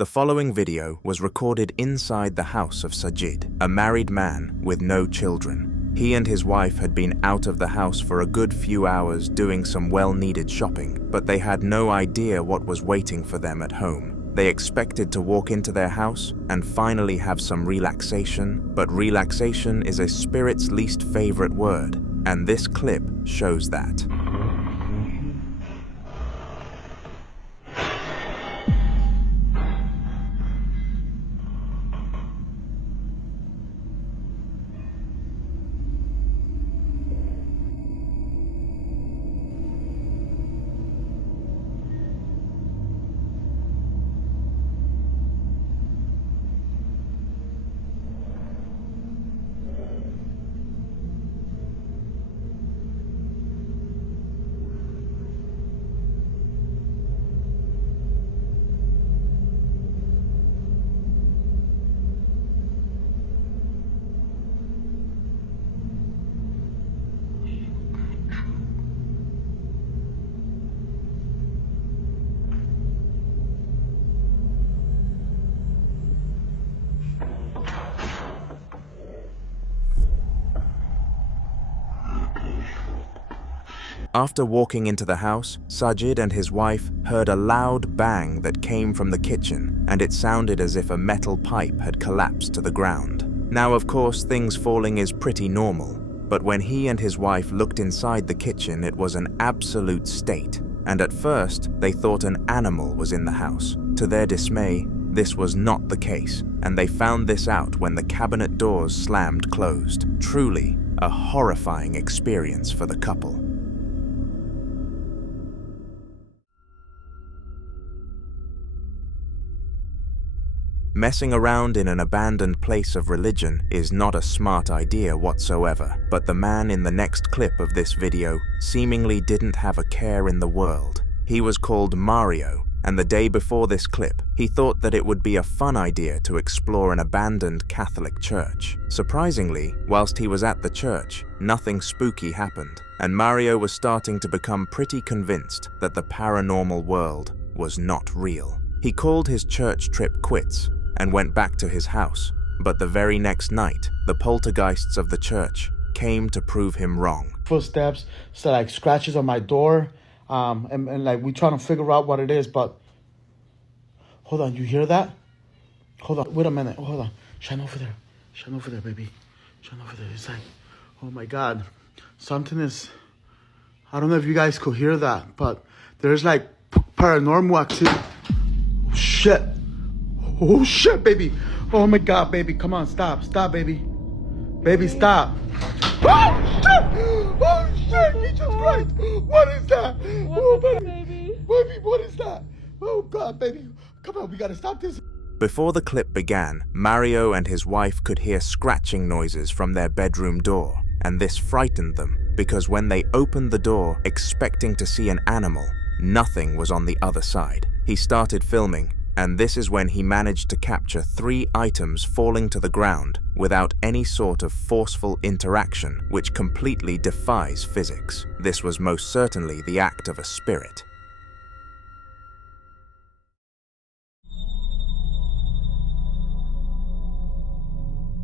The following video was recorded inside the house of Sajid, a married man with no children. He and his wife had been out of the house for a good few hours doing some well-needed shopping, but they had no idea what was waiting for them at home. They expected to walk into their house and finally have some relaxation, but relaxation is a spirit's least favorite word, and this clip shows that. After walking into the house, Sajid and his wife heard a loud bang that came from the kitchen, and it sounded as if a metal pipe had collapsed to the ground. Now, of course, things falling is pretty normal, but when he and his wife looked inside the kitchen, it was an absolute state, and at first, they thought an animal was in the house. To their dismay, this was not the case, and they found this out when the cabinet doors slammed closed. Truly, a horrifying experience for the couple. Messing around in an abandoned place of religion is not a smart idea whatsoever, but the man in the next clip of this video seemingly didn't have a care in the world. He was called Mario, and the day before this clip, he thought that it would be a fun idea to explore an abandoned Catholic church. Surprisingly, whilst he was at the church, nothing spooky happened, and Mario was starting to become pretty convinced that the paranormal world was not real. He called his church trip quits and went back to his house, but the very next night, the poltergeists of the church came to prove him wrong. Footsteps, so like scratches on my door, and like we trying to figure out what it is, but hold on, you hear that? Hold on, wait a minute, hold on. Shine over there, baby. Shine over there. It's like, oh my God, something is, I don't know if you guys could hear that, but there's like paranormal activity. Oh shit, baby. Oh my God, baby. Come on, stop, baby. Baby, stop. Oh shit, Jesus Christ. What is that? Baby. Baby, what is that? Oh God, baby. Come on, we gotta stop this. Before the clip began, Mario and his wife could hear scratching noises from their bedroom door, and this frightened them because when they opened the door expecting to see an animal, nothing was on the other side. He started filming, and this is when he managed to capture 3 items falling to the ground without any sort of forceful interaction, which completely defies physics. This was most certainly the act of a spirit.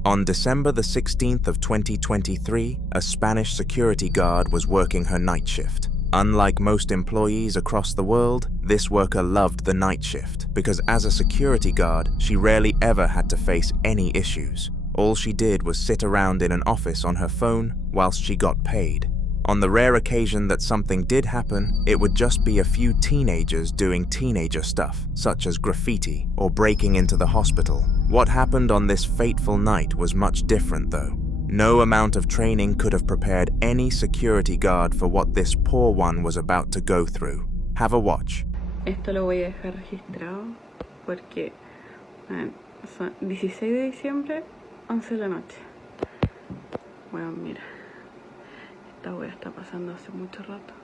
On December the 16th of 2023, a Spanish security guard was working her night shift. Unlike most employees across the world, this worker loved the night shift because as a security guard, she rarely ever had to face any issues. All she did was sit around in an office on her phone whilst she got paid. On the rare occasion that something did happen, it would just be a few teenagers doing teenager stuff, such as graffiti or breaking into the hospital. What happened on this fateful night was much different though. No amount of training could have prepared any security guard for what this poor one was about to go through. Have a watch. Esto lo voy a dejar registrado porque son 16 de diciembre, 11 de la noche. Bueno, mira, esta wea está pasando hace mucho rato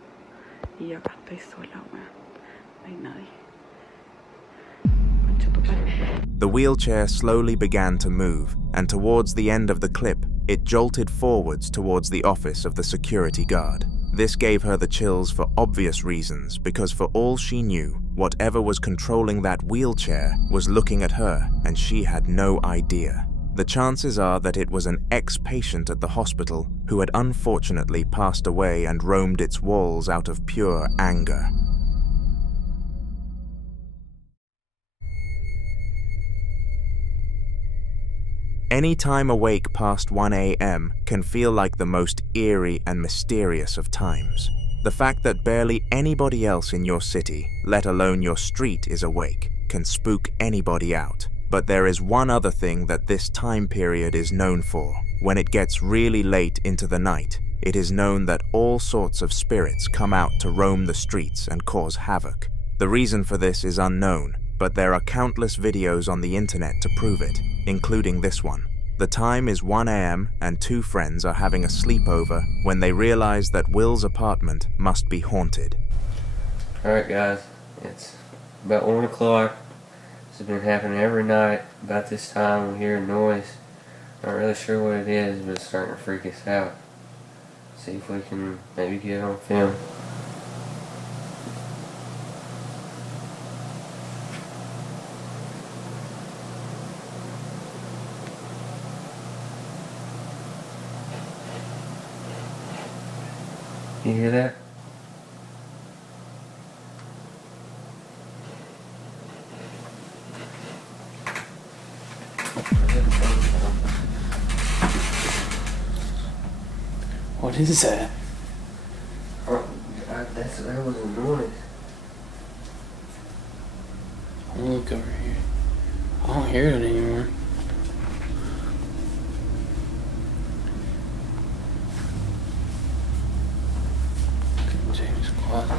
y yo acá estoy sola, weón. No hay nadie. The wheelchair slowly began to move, and towards the end of the clip, it jolted forwards towards the office of the security guard. This gave her the chills for obvious reasons, because for all she knew, whatever was controlling that wheelchair was looking at her, and she had no idea. The chances are that it was an ex-patient at the hospital who had unfortunately passed away and roamed its walls out of pure anger. Any time awake past 1 a.m. can feel like the most eerie and mysterious of times. The fact that barely anybody else in your city, let alone your street, is awake can spook anybody out. But there is one other thing that this time period is known for. When it gets really late into the night, it is known that all sorts of spirits come out to roam the streets and cause havoc. The reason for this is unknown, but there are countless videos on the internet to prove it, including this one. The time is 1 a.m. and two friends are having a sleepover when they realize that Will's apartment must be haunted. Alright guys, it's about 1 o'clock. This has been happening every night. About this time we hear a noise. Not really sure what it is, but it's starting to freak us out. See if we can maybe get it on film. You hear that? What is that? Oh, that was a noise. I'll look over here. I don't hear it anymore. James, quiet.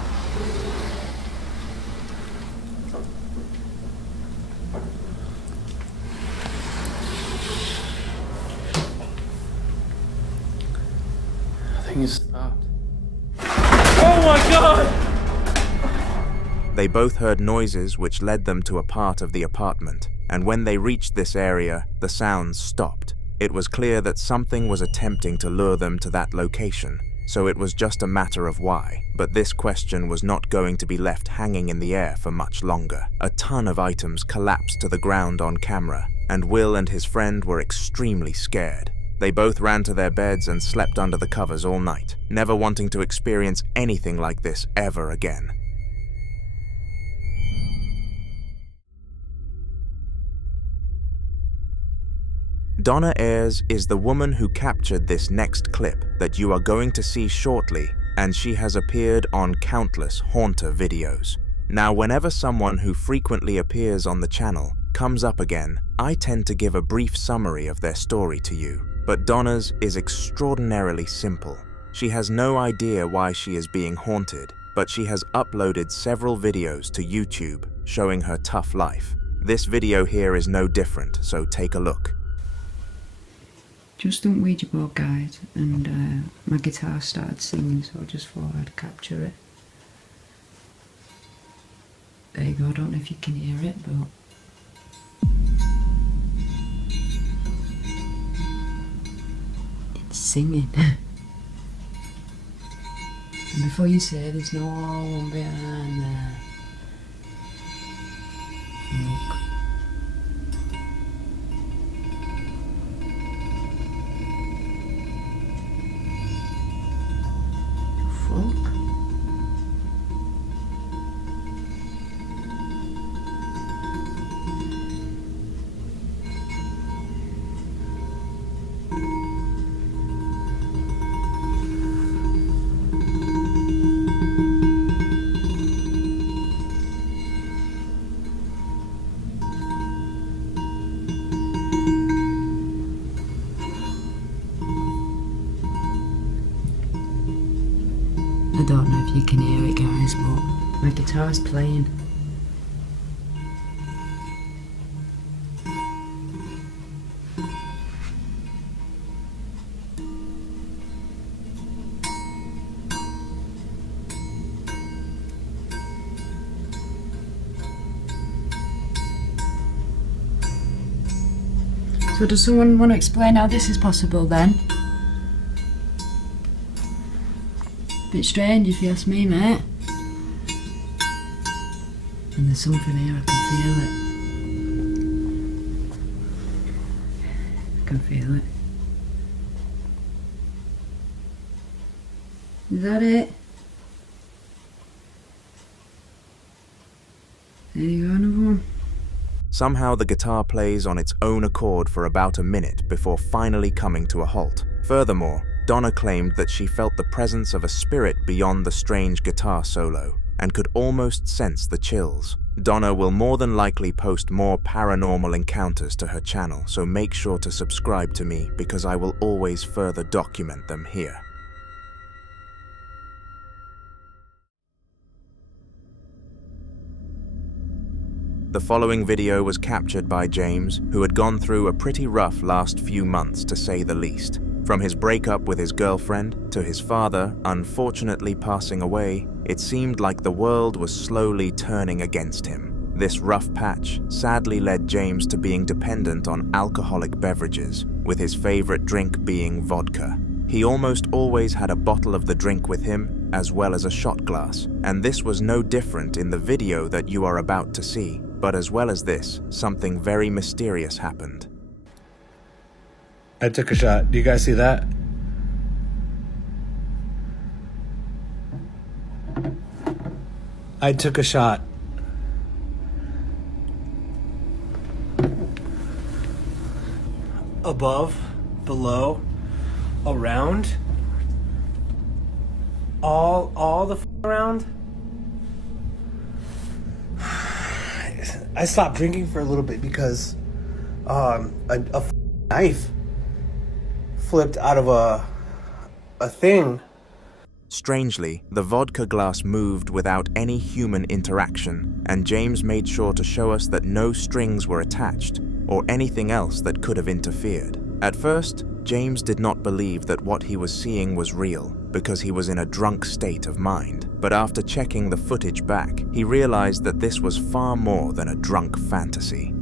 I think it stopped. Oh my God! They both heard noises which led them to a part of the apartment, and when they reached this area, the sounds stopped. It was clear that something was attempting to lure them to that location, so it was just a matter of why. But this question was not going to be left hanging in the air for much longer. A ton of items collapsed to the ground on camera, and Will and his friend were extremely scared. They both ran to their beds and slept under the covers all night, never wanting to experience anything like this ever again. Donna Ayres is the woman who captured this next clip that you are going to see shortly, and she has appeared on countless haunter videos. Now, whenever someone who frequently appears on the channel comes up again, I tend to give a brief summary of their story to you. But Donna's is extraordinarily simple. She has no idea why she is being haunted, but she has uploaded several videos to YouTube showing her tough life. This video here is no different, so take a look. Just done Ouija board, guys, and my guitar started singing, so I just thought I'd capture it. There you go, I don't know if you can hear it, but... it's singing. And before you say there's no one behind there. Look. I don't know if you can hear it, guys, but my guitar's playing. So does someone want to explain how this is possible then? Bit strange if you ask me, mate. And there's something here, I can feel it. I can feel it. Is that it? There you go, another one. Somehow the guitar plays on its own accord for about a minute before finally coming to a halt. Furthermore, Donna claimed that she felt the presence of a spirit beyond the strange guitar solo and could almost sense the chills. Donna will more than likely post more paranormal encounters to her channel, so make sure to subscribe to me because I will always further document them here. The following video was captured by James, who had gone through a pretty rough last few months to say the least. From his breakup with his girlfriend to his father unfortunately passing away, it seemed like the world was slowly turning against him. This rough patch sadly led James to being dependent on alcoholic beverages, with his favorite drink being vodka. He almost always had a bottle of the drink with him, as well as a shot glass, and this was no different in the video that you are about to see. But as well as this, something very mysterious happened. I took a shot. Do you guys see that? I took a shot. Above, below, around, all the around. I stopped drinking for a little bit because a knife flipped out of a thing. Strangely, the vodka glass moved without any human interaction, and James made sure to show us that no strings were attached or anything else that could have interfered. At first, James did not believe that what he was seeing was real because he was in a drunk state of mind. But after checking the footage back, he realized that this was far more than a drunk fantasy.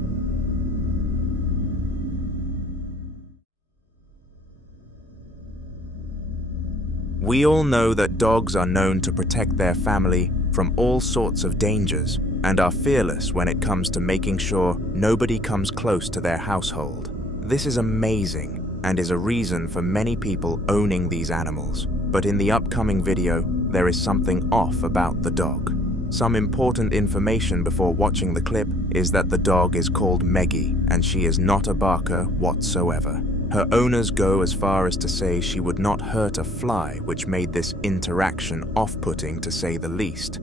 We all know that dogs are known to protect their family from all sorts of dangers and are fearless when it comes to making sure nobody comes close to their household. This is amazing and is a reason for many people owning these animals. But in the upcoming video, there is something off about the dog. Some important information before watching the clip is that the dog is called Meggie, and she is not a barker whatsoever. Her owners go as far as to say she would not hurt a fly, which made this interaction off-putting to say the least.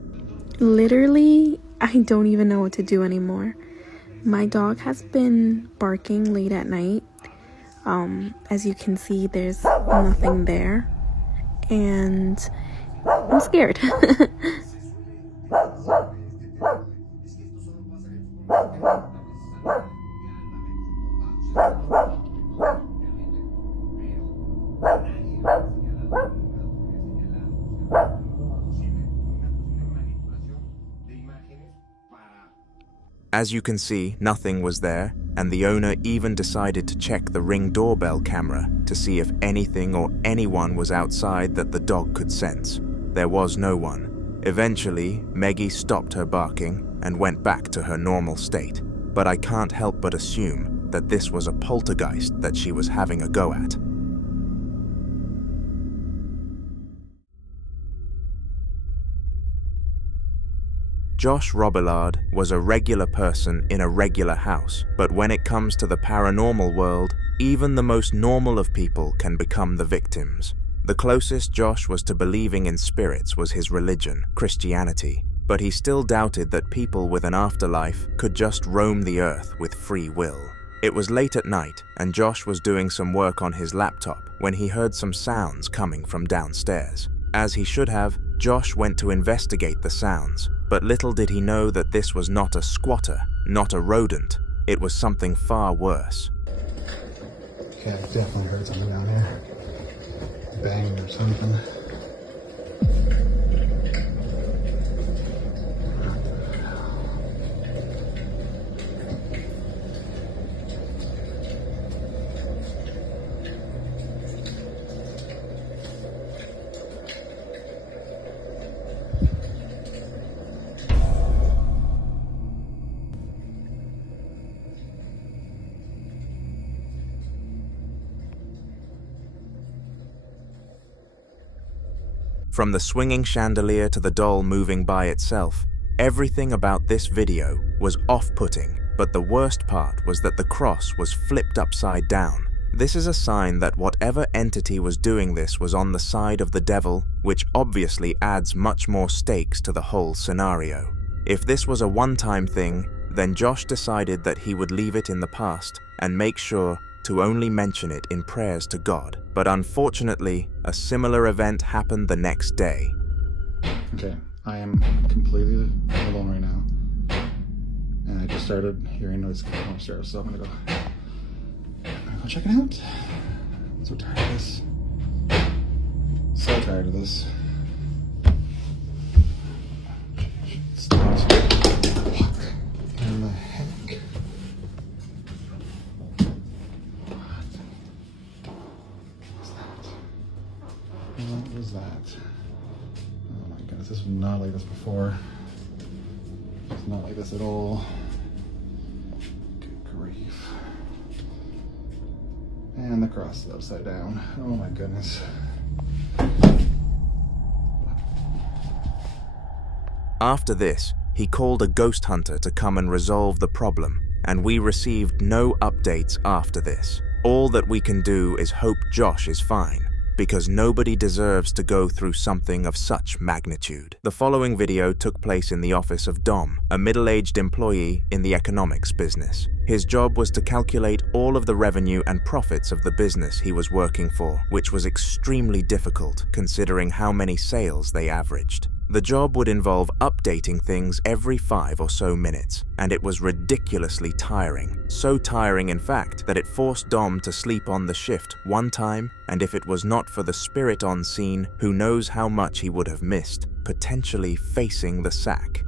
Literally, I don't even know what to do anymore. My dog has been barking late at night. As you can see, there's nothing there. And I'm scared. As you can see, nothing was there, and the owner even decided to check the Ring doorbell camera to see if anything or anyone was outside that the dog could sense. There was no one. Eventually, Meggie stopped her barking and went back to her normal state, but I can't help but assume that this was a poltergeist that she was having a go at. Josh Robillard was a regular person in a regular house, but when it comes to the paranormal world, even the most normal of people can become the victims. The closest Josh was to believing in spirits was his religion, Christianity, but he still doubted that people with an afterlife could just roam the earth with free will. It was late at night, and Josh was doing some work on his laptop when he heard some sounds coming from downstairs. As he should have, Josh went to investigate the sounds, but little did he know that this was not a squatter, not a rodent. It was something far worse. Okay, I definitely heard something down here. Bang or something. From the swinging chandelier to the doll moving by itself, everything about this video was off-putting, but the worst part was that the cross was flipped upside down. This is a sign that whatever entity was doing this was on the side of the devil, which obviously adds much more stakes to the whole scenario. If this was a one-time thing, then Josh decided that he would leave it in the past and make sure to only mention it in prayers to God. But unfortunately, a similar event happened the next day. Okay, I am completely alone right now. And I just started hearing noise coming from upstairs, so I'm gonna go check it out. I'm so tired of this. So tired of this. Fuck in the heck? What was that? Oh my goodness, this was not like this before. It's not like this at all. Good grief. And the cross is upside down. Oh my goodness. After this, he called a ghost hunter to come and resolve the problem, and we received no updates after this. All that we can do is hope Josh is fine, because nobody deserves to go through something of such magnitude. The following video took place in the office of Dom, a middle-aged employee in the economics business. His job was to calculate all of the revenue and profits of the business he was working for, which was extremely difficult considering how many sales they averaged. The job would involve updating things every 5 or so minutes, and it was ridiculously tiring. So tiring, in fact, that it forced Dom to sleep on the shift one time, and if it was not for the spirit on scene, who knows how much he would have missed, potentially facing the sack.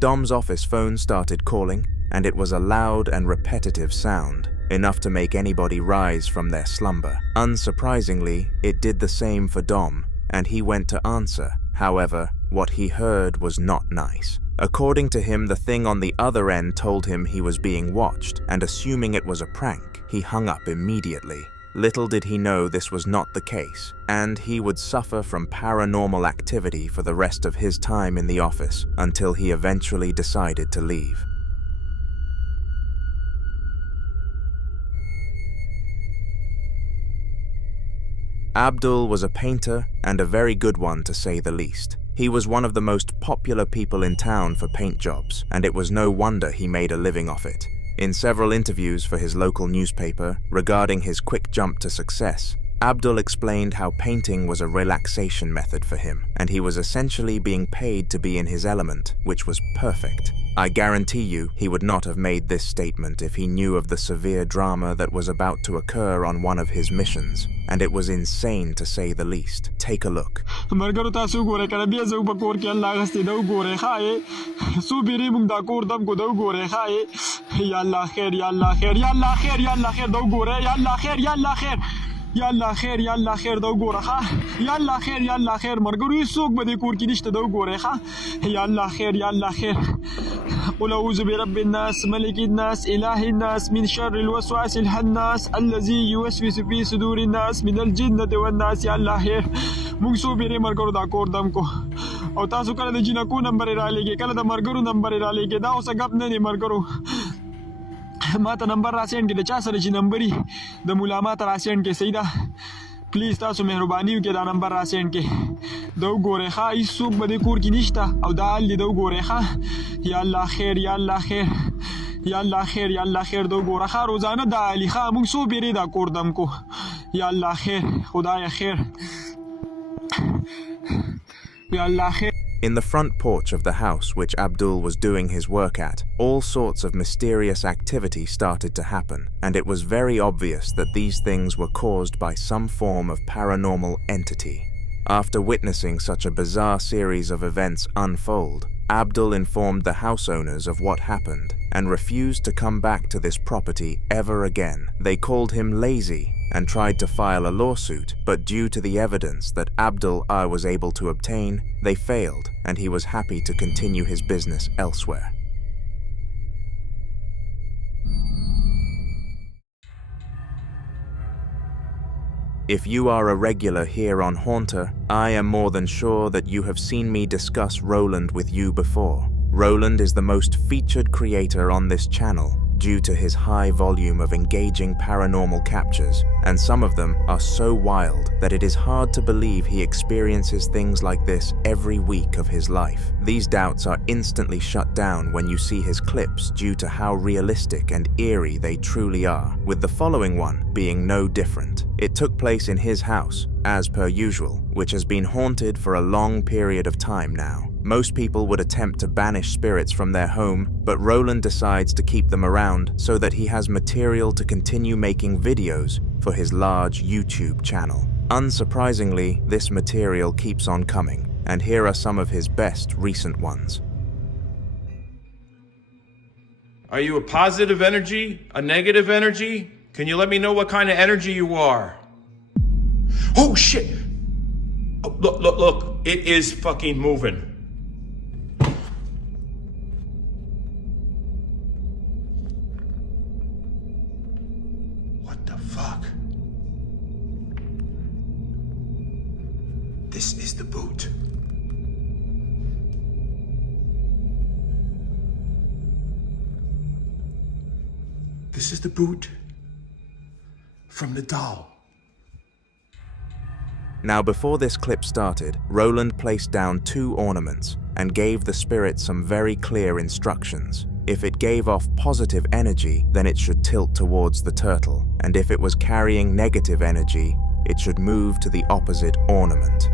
Dom's office phone started calling, and it was a loud and repetitive sound, enough to make anybody rise from their slumber. Unsurprisingly, it did the same for Dom, and he went to answer. However, what he heard was not nice. According to him, the thing on the other end told him he was being watched, and assuming it was a prank, he hung up immediately. Little did he know this was not the case, and he would suffer from paranormal activity for the rest of his time in the office until he eventually decided to leave. Abdul was a painter, and a very good one to say the least. He was one of the most popular people in town for paint jobs, and it was no wonder he made a living off it. In several interviews for his local newspaper regarding his quick jump to success, Abdul explained how painting was a relaxation method for him, and he was essentially being paid to be in his element, which was perfect. I guarantee you he would not have made this statement if he knew of the severe drama that was about to occur on one of his missions, and it was insane to say the least. Take a look. Yalla khair da gora kha yalla khair margaru suq bade kur ki nishta da gora kha yalla khair قل أعوذ برب الناس ملك الناس إله الناس من شر الوسواس الخناس الذي يوسوس في صدور الناس من الجنة والناس يلا خير موږ سو بیره مرګرو دا کور دم کو او تاسو کله د جنکو نمبر را لګي کله د مرګرو نمبر را لګي دا اوس غب نه مرګرو ما ته نمبر را سین کې د چا سره چې نمبري د مولا ما ته را سین کې سیدا پلیز تاسو مهرباني وکړئ دا نمبر را سین کې دا وګورئ ښه هیڅ څوک به دې کور کې نشته او دا حال دې دا وګورئ ښه یا الله خیر یا الله خیر یا الله خیر یا الله خیر دا وګوره ښه روزانه دا علي ښه موږ څو بیرې دا کور دم کو یا الله خیر خدای خیر یا الله خیر. In the front porch of the house which Abdul was doing his work at, all sorts of mysterious activity started to happen, and it was very obvious that these things were caused by some form of paranormal entity. After witnessing such a bizarre series of events unfold, Abdul informed the house owners of what happened and refused to come back to this property ever again. They called him lazy and tried to file a lawsuit, but due to the evidence that Abdul was able to obtain, they failed, and he was happy to continue his business elsewhere. If you are a regular here on Haunter, I am more than sure that you have seen me discuss Roland with you before. Roland is the most featured creator on this channel due to his high volume of engaging paranormal captures, and some of them are so wild that it is hard to believe he experiences things like this every week of his life. These doubts are instantly shut down when you see his clips due to how realistic and eerie they truly are, with the following one being no different. It took place in his house, as per usual, which has been haunted for a long period of time now. Most people would attempt to banish spirits from their home, but Roland decides to keep them around so that he has material to continue making videos for his large YouTube channel. Unsurprisingly, this material keeps on coming, and here are some of his best recent ones. Are you a positive energy? A negative energy? Can you let me know what kind of energy you are? Oh shit! Oh, look, it is fucking moving. What the fuck? This is the boot. This is the boot from the doll. Now, before this clip started, Roland placed down 2 ornaments and gave the spirit some very clear instructions. If it gave off positive energy, then it should tilt towards the turtle, and if it was carrying negative energy, it should move to the opposite ornament.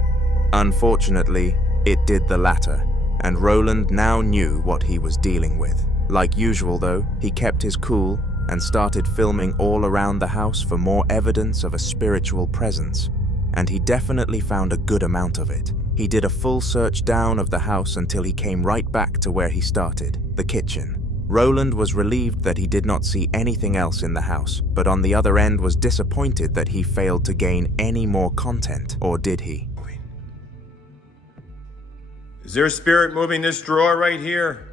Unfortunately, it did the latter, and Roland now knew what he was dealing with. Like usual though, he kept his cool and started filming all around the house for more evidence of a spiritual presence. And he definitely found a good amount of it. He did a full search down of the house until he came right back to where he started, the kitchen. Roland was relieved that he did not see anything else in the house, but on the other end was disappointed that he failed to gain any more content, or did he? Is there a spirit moving this drawer right here?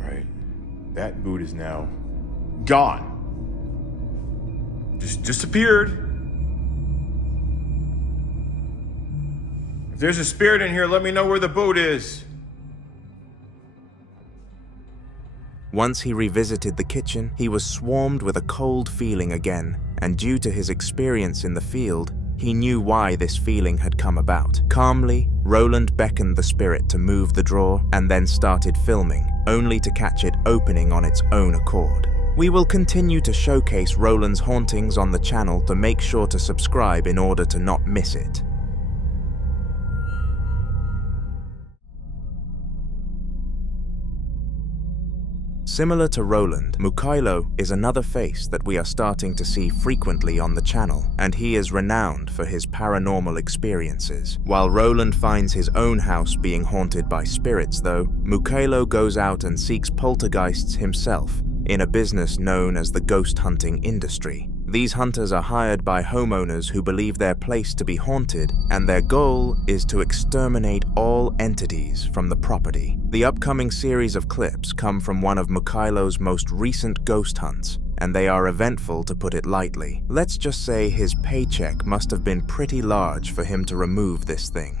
Right. That boot is now gone. Just disappeared. If there's a spirit in here, let me know where the boot is. Once he revisited the kitchen, he was swarmed with a cold feeling again, and due to his experience in the field, he knew why this feeling had come about. Calmly, Roland beckoned the spirit to move the drawer and then started filming, only to catch it opening on its own accord. We will continue to showcase Roland's hauntings on the channel, to make sure to subscribe in order to not miss it. Similar to Roland, Mikhailo is another face that we are starting to see frequently on the channel, and he is renowned for his paranormal experiences. While Roland finds his own house being haunted by spirits though, Mikhailo goes out and seeks poltergeists himself, in a business known as the ghost hunting industry. These hunters are hired by homeowners who believe their place to be haunted, and their goal is to exterminate all entities from the property. The upcoming series of clips come from one of Mikhailo's most recent ghost hunts, and they are eventful to put it lightly. Let's just say his paycheck must have been pretty large for him to remove this thing.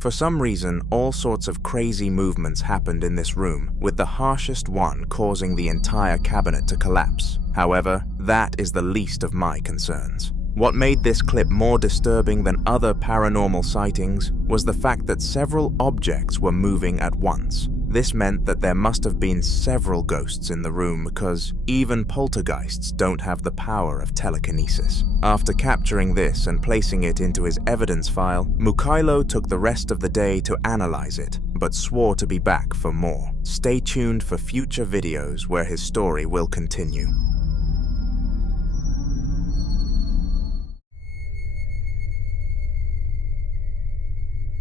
For some reason, all sorts of crazy movements happened in this room, with the harshest one causing the entire cabinet to collapse. However, that is the least of my concerns. What made this clip more disturbing than other paranormal sightings was the fact that several objects were moving at once. This meant that there must have been several ghosts in the room, because even poltergeists don't have the power of telekinesis. After capturing this and placing it into his evidence file, Mikhailo took the rest of the day to analyze it, but swore to be back for more. Stay tuned for future videos where his story will continue.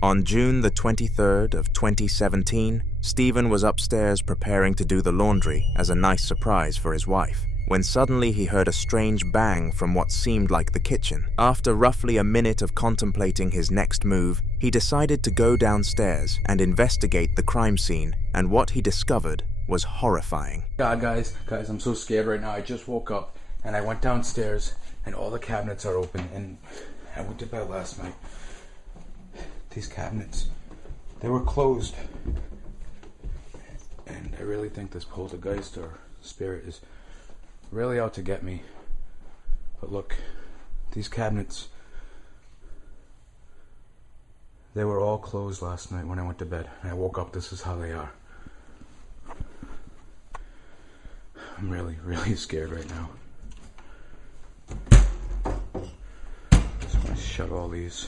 On June the 23rd of 2017, Stephen was upstairs preparing to do the laundry as a nice surprise for his wife, when suddenly he heard a strange bang from what seemed like the kitchen. After roughly a minute of contemplating his next move, he decided to go downstairs and investigate the crime scene, and what he discovered was horrifying. God, guys, I'm so scared right now. I just woke up and I went downstairs and all the cabinets are open, and I went to bed last night. These cabinets, they were closed, and I really think this poltergeist or spirit is really out to get me. But look, these cabinets, they were all closed last night when I went to bed, and I woke up, this is how they are. I'm really, really scared right now. Just want to shut all these.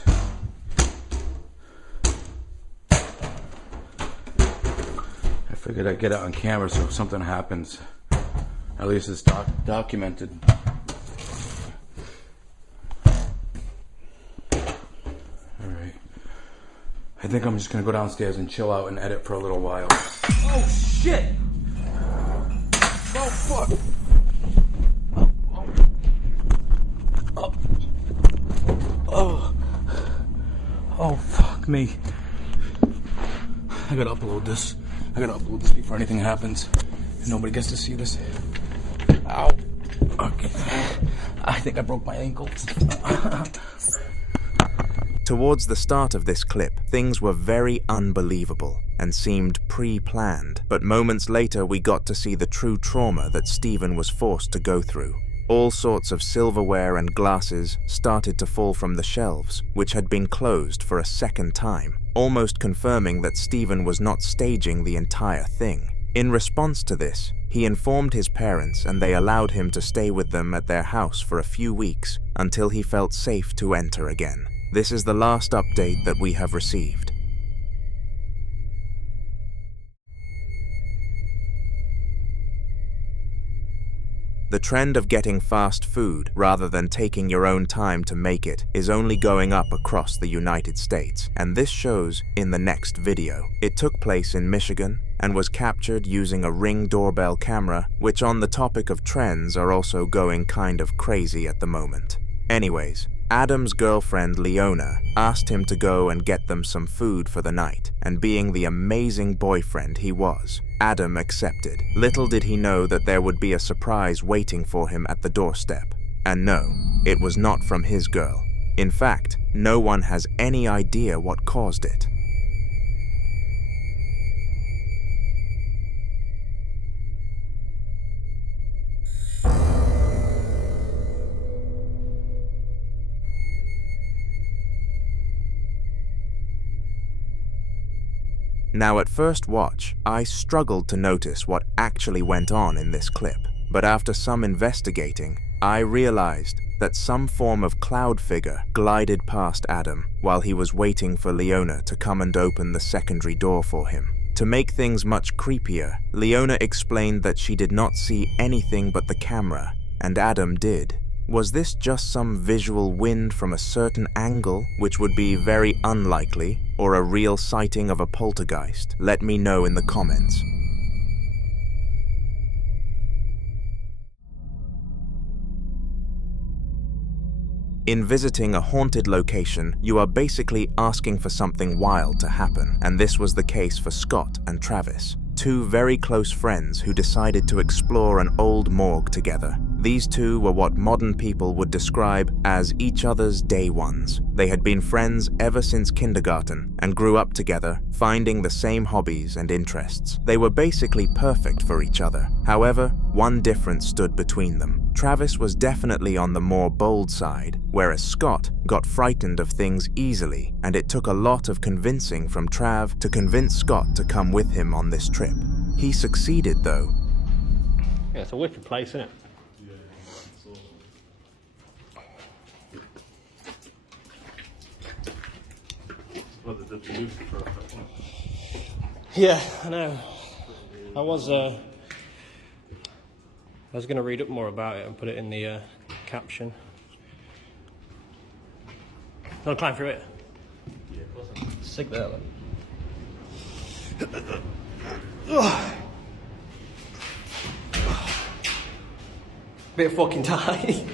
I figured I'd get it on camera so if something happens, at least it's documented. Alright. I think I'm just gonna go downstairs and chill out and edit for a little while. Oh shit! Oh, fuck. Oh, fuck me. I gotta upload this. I gotta upload this before anything happens. And nobody gets to see this. Ow. Okay. I think I broke my ankle. Towards the start of this clip, things were very unbelievable and seemed pre-planned, but moments later we got to see the true trauma that Stephen was forced to go through. All sorts of silverware and glasses started to fall from the shelves, which had been closed for a second time, almost confirming that Stephen was not staging the entire thing. In response to this, he informed his parents and they allowed him to stay with them at their house for a few weeks until he felt safe to enter again. This is the last update that we have received. The trend of getting fast food rather than taking your own time to make it is only going up across the United States, and this shows in the next video. It took place in Michigan and was captured using a Ring doorbell camera, which on the topic of trends are also going kind of crazy at the moment. Anyways, Adam's girlfriend Leona asked him to go and get them some food for the night, and being the amazing boyfriend he was, Adam accepted. Little did he know that there would be a surprise waiting for him at the doorstep. And no, it was not from his girl. In fact, no one has any idea what caused it. Now at first watch, I struggled to notice what actually went on in this clip, but after some investigating, I realized that some form of cloud figure glided past Adam while he was waiting for Leona to come and open the secondary door for him. To make things much creepier, Leona explained that she did not see anything but the camera, and Adam did. Was this just some visual wind from a certain angle, which would be very unlikely, or a real sighting of a poltergeist? Let me know in the comments. In visiting a haunted location, you are basically asking for something wild to happen, and this was the case for Scott and Travis, two very close friends who decided to explore an old morgue together. These two were what modern people would describe as each other's day ones. They had been friends ever since kindergarten and grew up together, finding the same hobbies and interests. They were basically perfect for each other. However, one difference stood between them. Travis was definitely on the more bold side, whereas Scott got frightened of things easily, and it took a lot of convincing from Trav to convince Scott to come with him on this trip. He succeeded though. Yeah, it's a wicked place, isn't it? Yeah, I know. I was going to read up more about it and put it in the caption. Want to climb through it? Yeah, of course. Sick there, then. Bit of fucking tight. A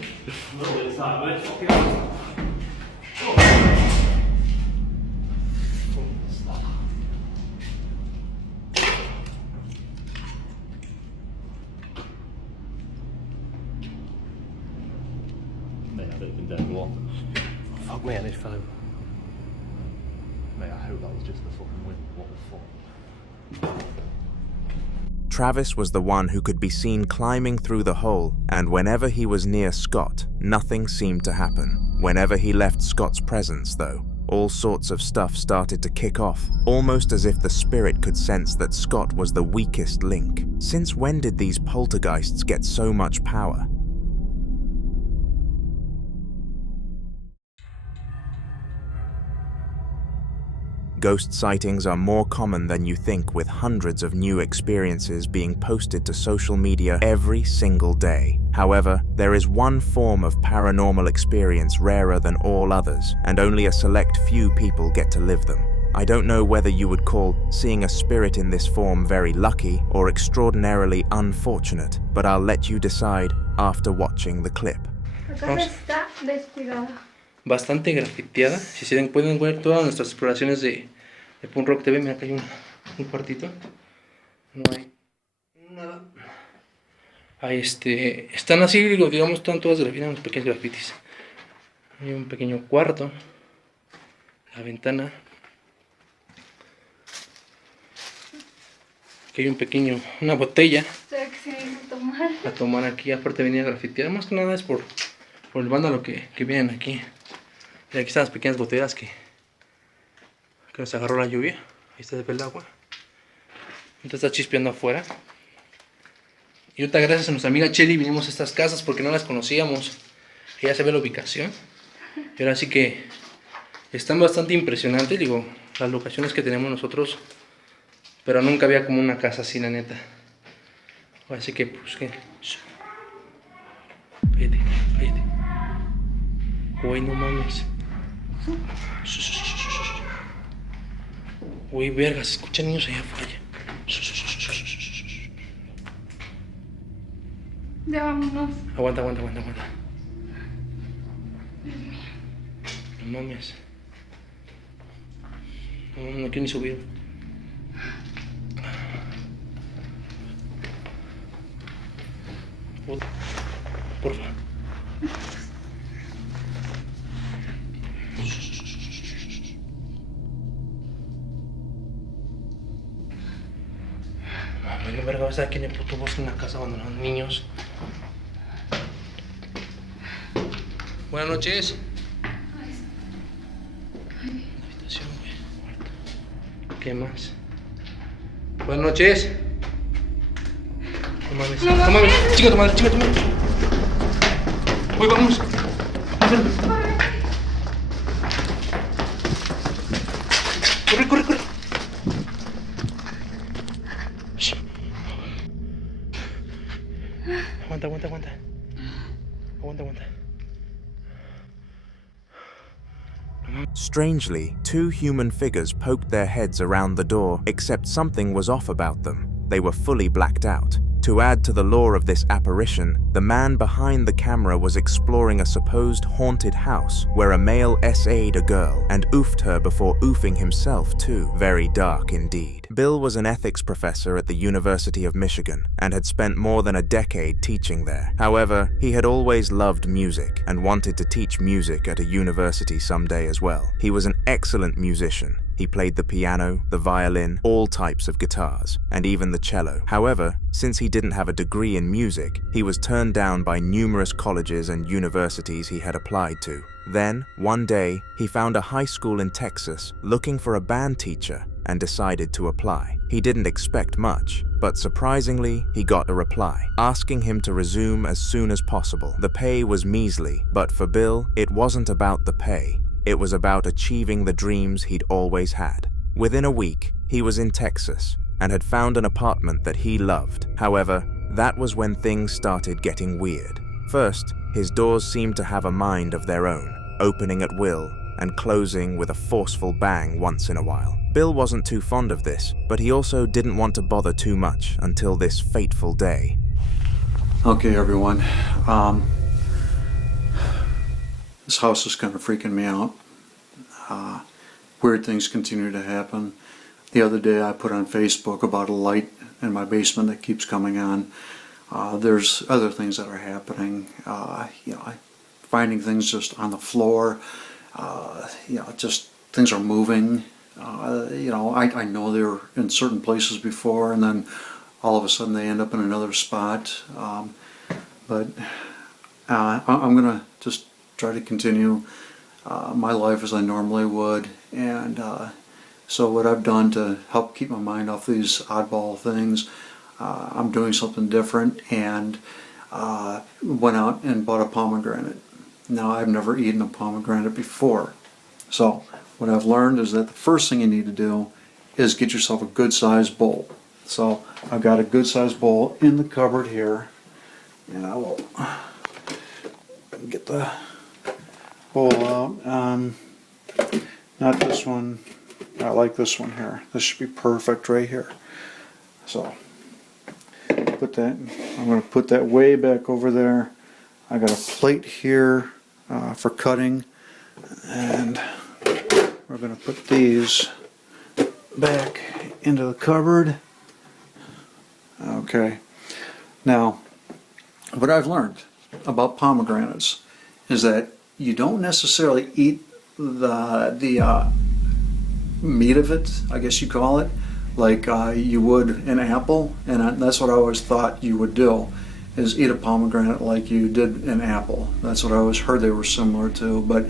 little bit of tight, but it's fucking hard. Fuck me, I need fellow. Mate, I hope that was just the fucking wind. What the fuck? Travis was the one who could be seen climbing through the hole, and whenever he was near Scott, nothing seemed to happen. Whenever he left Scott's presence, though, all sorts of stuff started to kick off, almost as if the spirit could sense that Scott was the weakest link. Since when did these poltergeists get so much power? Ghost sightings are more common than you think, with hundreds of new experiences being posted to social media every single day. However, there is one form of paranormal experience rarer than all others, and only a select few people get to live them. I don't know whether you would call seeing a spirit in this form very lucky or extraordinarily unfortunate, but I'll let you decide after watching the clip. Está despegada. Bastante grafiteada. Si se pueden ver todas nuestras exploraciones de Punk Rock TV, mira que hay un cuartito. No hay nada. Ahí están así, digamos, están todas grafitadas, unos pequeños grafitis. Hay un pequeño cuarto. La ventana. Aquí hay una botella. A tomar aquí, aparte venía a grafitear. Más que nada es por el vándalo que vienen aquí. Y aquí están las pequeñas goteras que nos agarró la lluvia. Ahí está el agua. Entonces está chispeando afuera. Y ahorita gracias a nuestra amiga Chelly vinimos a estas casas porque no las conocíamos. Ya se ve la ubicación. Y ahora sí que están bastante impresionantes, digo, las locaciones que tenemos nosotros. Pero nunca había como una casa así, la neta. Así que, pues, que... Cállate. Güey, no mames. Güey, verga, se escuchan niños allá afuera. Ya vámonos. Aguanta. No mames. No quiero ni subir. Porfa. Mami, verga, vas a aquí en el puto bosque en una casa abandonada, niños. Buenas noches. Habitación, güey. ¿Qué más? Buenas noches. No mames. Chinga tu madre. Voy, vamos. Corre. Aguanta. Strangely, two human figures poked their heads around the door, except something was off about them. They were fully blacked out. To add to the lore of this apparition, the man behind the camera was exploring a supposed haunted house where a male SA'd a girl and oofed her before oofing himself too. Very dark indeed. Bill was an ethics professor at the University of Michigan and had spent more than a decade teaching there. However, he had always loved music and wanted to teach music at a university someday as well. He was an excellent musician. He played the piano, the violin, all types of guitars, and even the cello. However, since he didn't have a degree in music, he was turned down by numerous colleges and universities he had applied to. Then, one day, he found a high school in Texas looking for a band teacher and decided to apply. He didn't expect much, but surprisingly, he got a reply, asking him to resume as soon as possible. The pay was measly, but for Bill, it wasn't about the pay. It was about achieving the dreams he'd always had. Within a week, he was in Texas and had found an apartment that he loved. However, that was when things started getting weird. First, his doors seemed to have a mind of their own, opening at will and closing with a forceful bang once in a while. Bill wasn't too fond of this, but he also didn't want to bother too much until this fateful day. Okay, everyone. This house is kind of freaking me out. Weird things continue to happen. The other day I put on Facebook about a light in my basement that keeps coming on. There's other things that are happening. Finding things just on the floor. Just things are moving. I know they're in certain places before, and then all of a sudden they end up in another spot. But I'm gonna just try to continue my life as I normally would, and so what I've done to help keep my mind off these oddball things, I'm doing something different, and went out and bought a pomegranate. Now, I've never eaten a pomegranate before, so what I've learned is that the first thing you need to do is get yourself a good sized bowl. So I've got a good sized bowl in the cupboard here, and I will get the bowl out. Not this one, I like this one here. This should be perfect right here. So, put that, I'm going to put that way back over there. I got a plate here for cutting, and we're going to put these back into the cupboard. Okay. Now, what I've learned about pomegranates is that you don't necessarily eat the meat of it, I guess you call it, like you would an apple, and that's what I always thought you would do, is eat a pomegranate like you did an apple. That's what I always heard they were similar to, but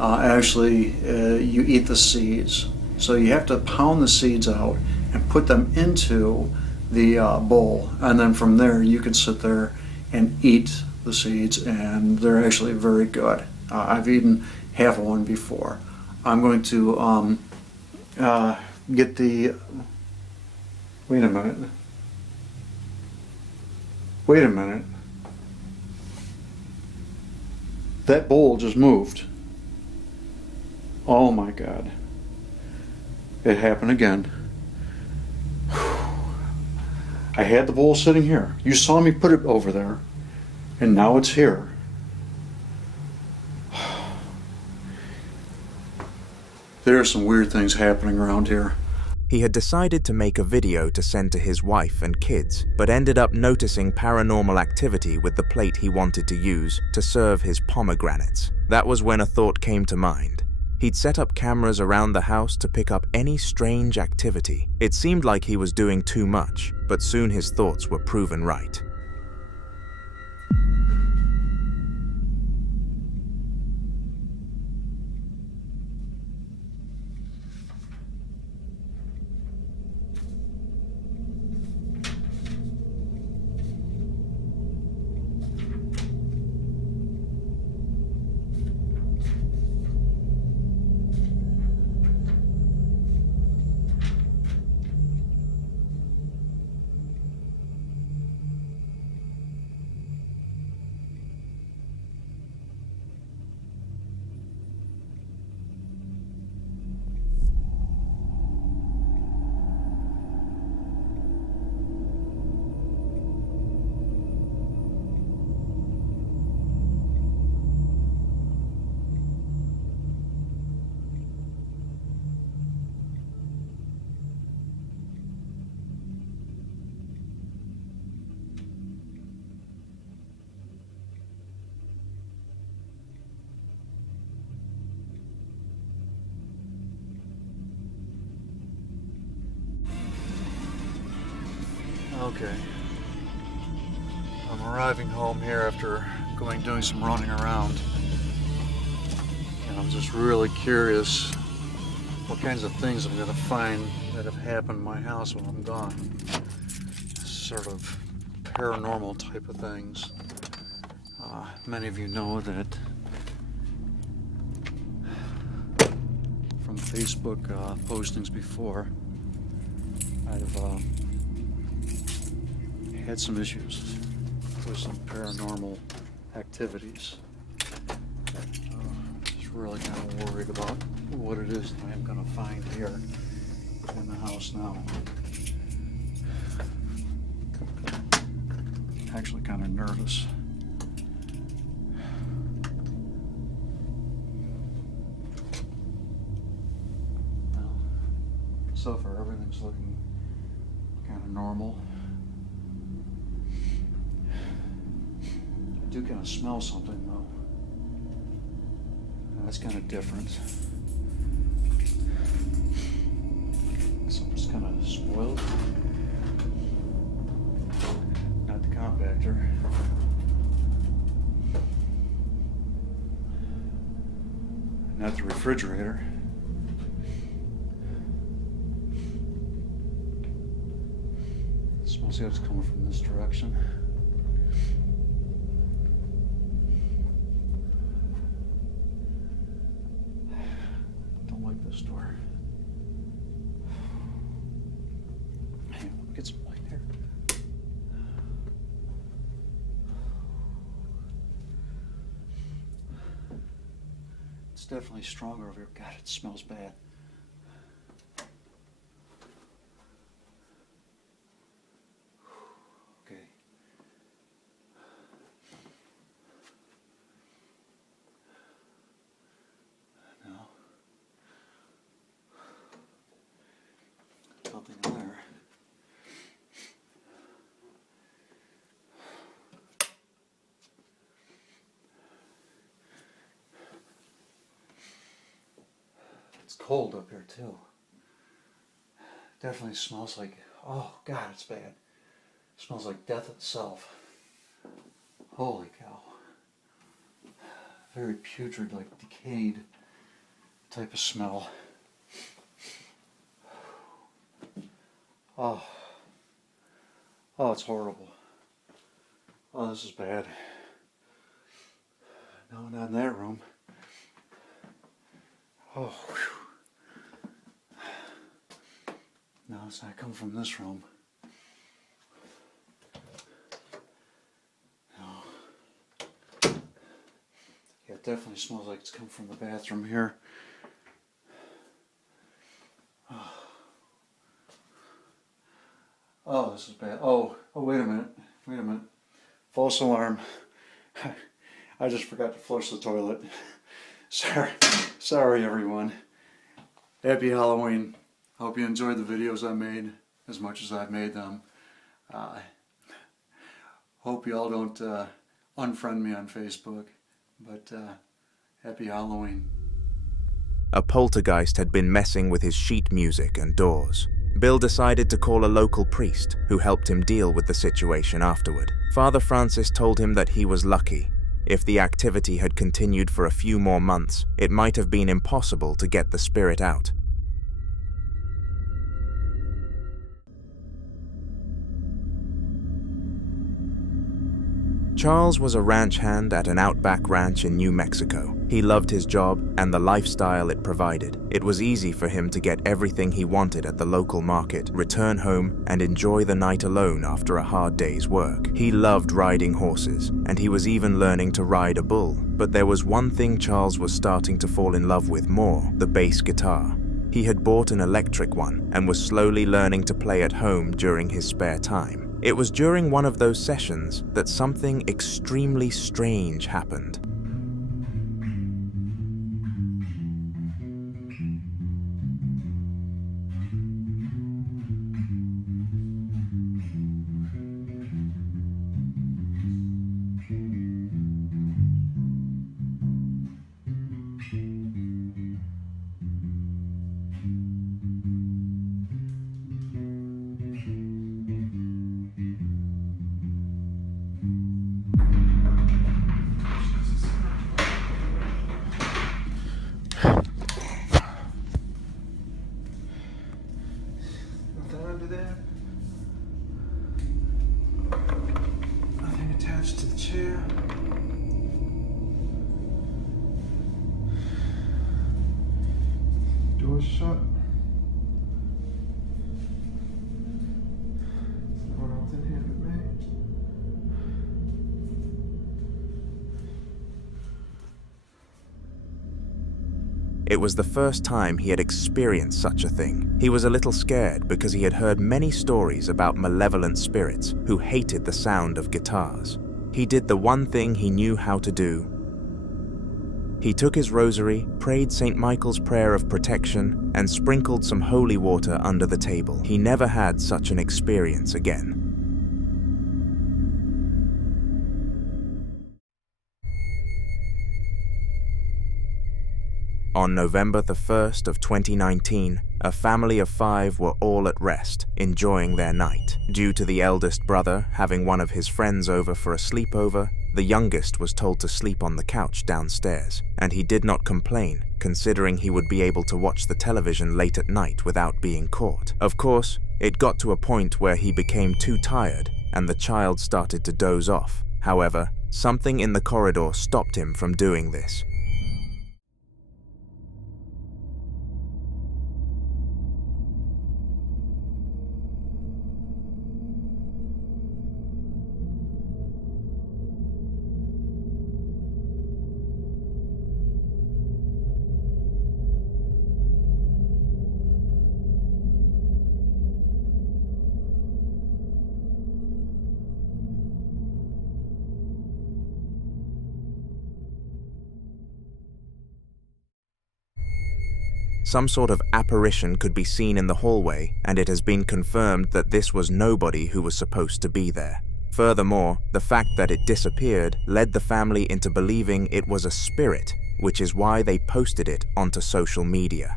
actually you eat the seeds. So you have to pound the seeds out and put them into the bowl, and then from there you can sit there and eat the seeds, and they're actually very good. I've eaten half of one before. I'm going to get the... Wait a minute. Wait a minute. That bowl just moved. Oh my God. It happened again. I had the bowl sitting here. You saw me put it over there, and now it's here. There are some weird things happening around here. He had decided to make a video to send to his wife and kids, but ended up noticing paranormal activity with the plate he wanted to use to serve his pomegranates. That was when a thought came to mind. He'd set up cameras around the house to pick up any strange activity. It seemed like he was doing too much, but soon his thoughts were proven right. Okay. I'm arriving home here after doing some running around. And I'm just really curious what kinds of things I'm going to find that have happened in my house when I'm gone. Sort of paranormal type of things. Many of you know that from Facebook postings before, I've had some issues with some paranormal activities. Just really kind of worried about what it is that I'm going to find here in the house now. Actually kind of nervous. Well, so far everything's looking kind of normal. I do kind of smell something though. That's kind of different. Something's kind of spoiled. Not the compactor. Not the refrigerator. It smells like it's coming from this direction. Don't like this door. Hang on, let me get some light here. It's definitely stronger over here. God, it smells bad. cold up here too. Definitely smells like, oh God, it's bad. It smells like death itself. Holy cow. Very putrid, like decayed type of smell. Oh, it's horrible. Oh, this is bad. No, not in that room. Oh, whew. No, it's not coming from this room. No. Yeah, it definitely smells like it's coming from the bathroom here. Oh, this is bad. Oh, wait a minute. False alarm. I just forgot to flush the toilet. Sorry everyone. Happy Halloween. Hope you enjoyed the videos I made as much as I've made them. Hope you all don't unfriend me on Facebook, but happy Halloween. A poltergeist had been messing with his sheet music and doors. Bill decided to call a local priest, who helped him deal with the situation afterward. Father Francis told him that he was lucky. If the activity had continued for a few more months, it might have been impossible to get the spirit out. Charles was a ranch hand at an outback ranch in New Mexico. He loved his job and the lifestyle it provided. It was easy for him to get everything he wanted at the local market, return home, and enjoy the night alone after a hard day's work. He loved riding horses, and he was even learning to ride a bull. But there was one thing Charles was starting to fall in love with more: the bass guitar. He had bought an electric one and was slowly learning to play at home during his spare time. It was during one of those sessions that something extremely strange happened. Nothing attached to the chair. Door shut. No one else in here but me. It was the first time he had experienced such a thing. He was a little scared because he had heard many stories about malevolent spirits who hated the sound of guitars. He did the one thing he knew how to do. He took his rosary, prayed St. Michael's prayer of protection, and sprinkled some holy water under the table. He never had such an experience again. On November the 1st of 2019, a family of 5 were all at rest, enjoying their night. Due to the eldest brother having one of his friends over for a sleepover, the youngest was told to sleep on the couch downstairs, and he did not complain, considering he would be able to watch the television late at night without being caught. Of course, it got to a point where he became too tired, and the child started to doze off. However, something in the corridor stopped him from doing this. Some sort of apparition could be seen in the hallway, and it has been confirmed that this was nobody who was supposed to be there. Furthermore, the fact that it disappeared led the family into believing it was a spirit, which is why they posted it onto social media.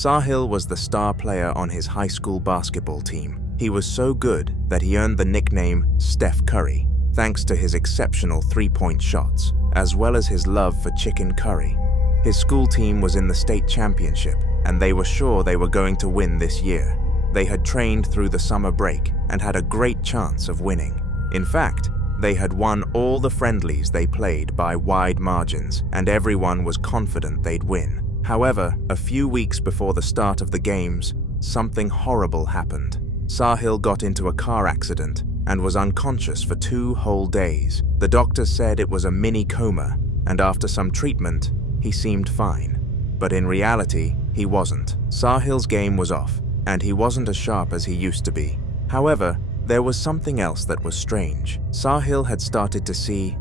Sahil was the star player on his high school basketball team. He was so good that he earned the nickname Steph Curry, thanks to his exceptional three-point shots, as well as his love for chicken curry. His school team was in the state championship, and they were sure they were going to win this year. They had trained through the summer break and had a great chance of winning. In fact, they had won all the friendlies they played by wide margins, and everyone was confident they'd win. However, a few weeks before the start of the games, something horrible happened. Sahil got into a car accident and was unconscious for 2 whole days. The doctor said it was a mini coma, and after some treatment, he seemed fine. But in reality, he wasn't. Sahil's game was off, and he wasn't as sharp as he used to be. However, there was something else that was strange. Sahil had started to see.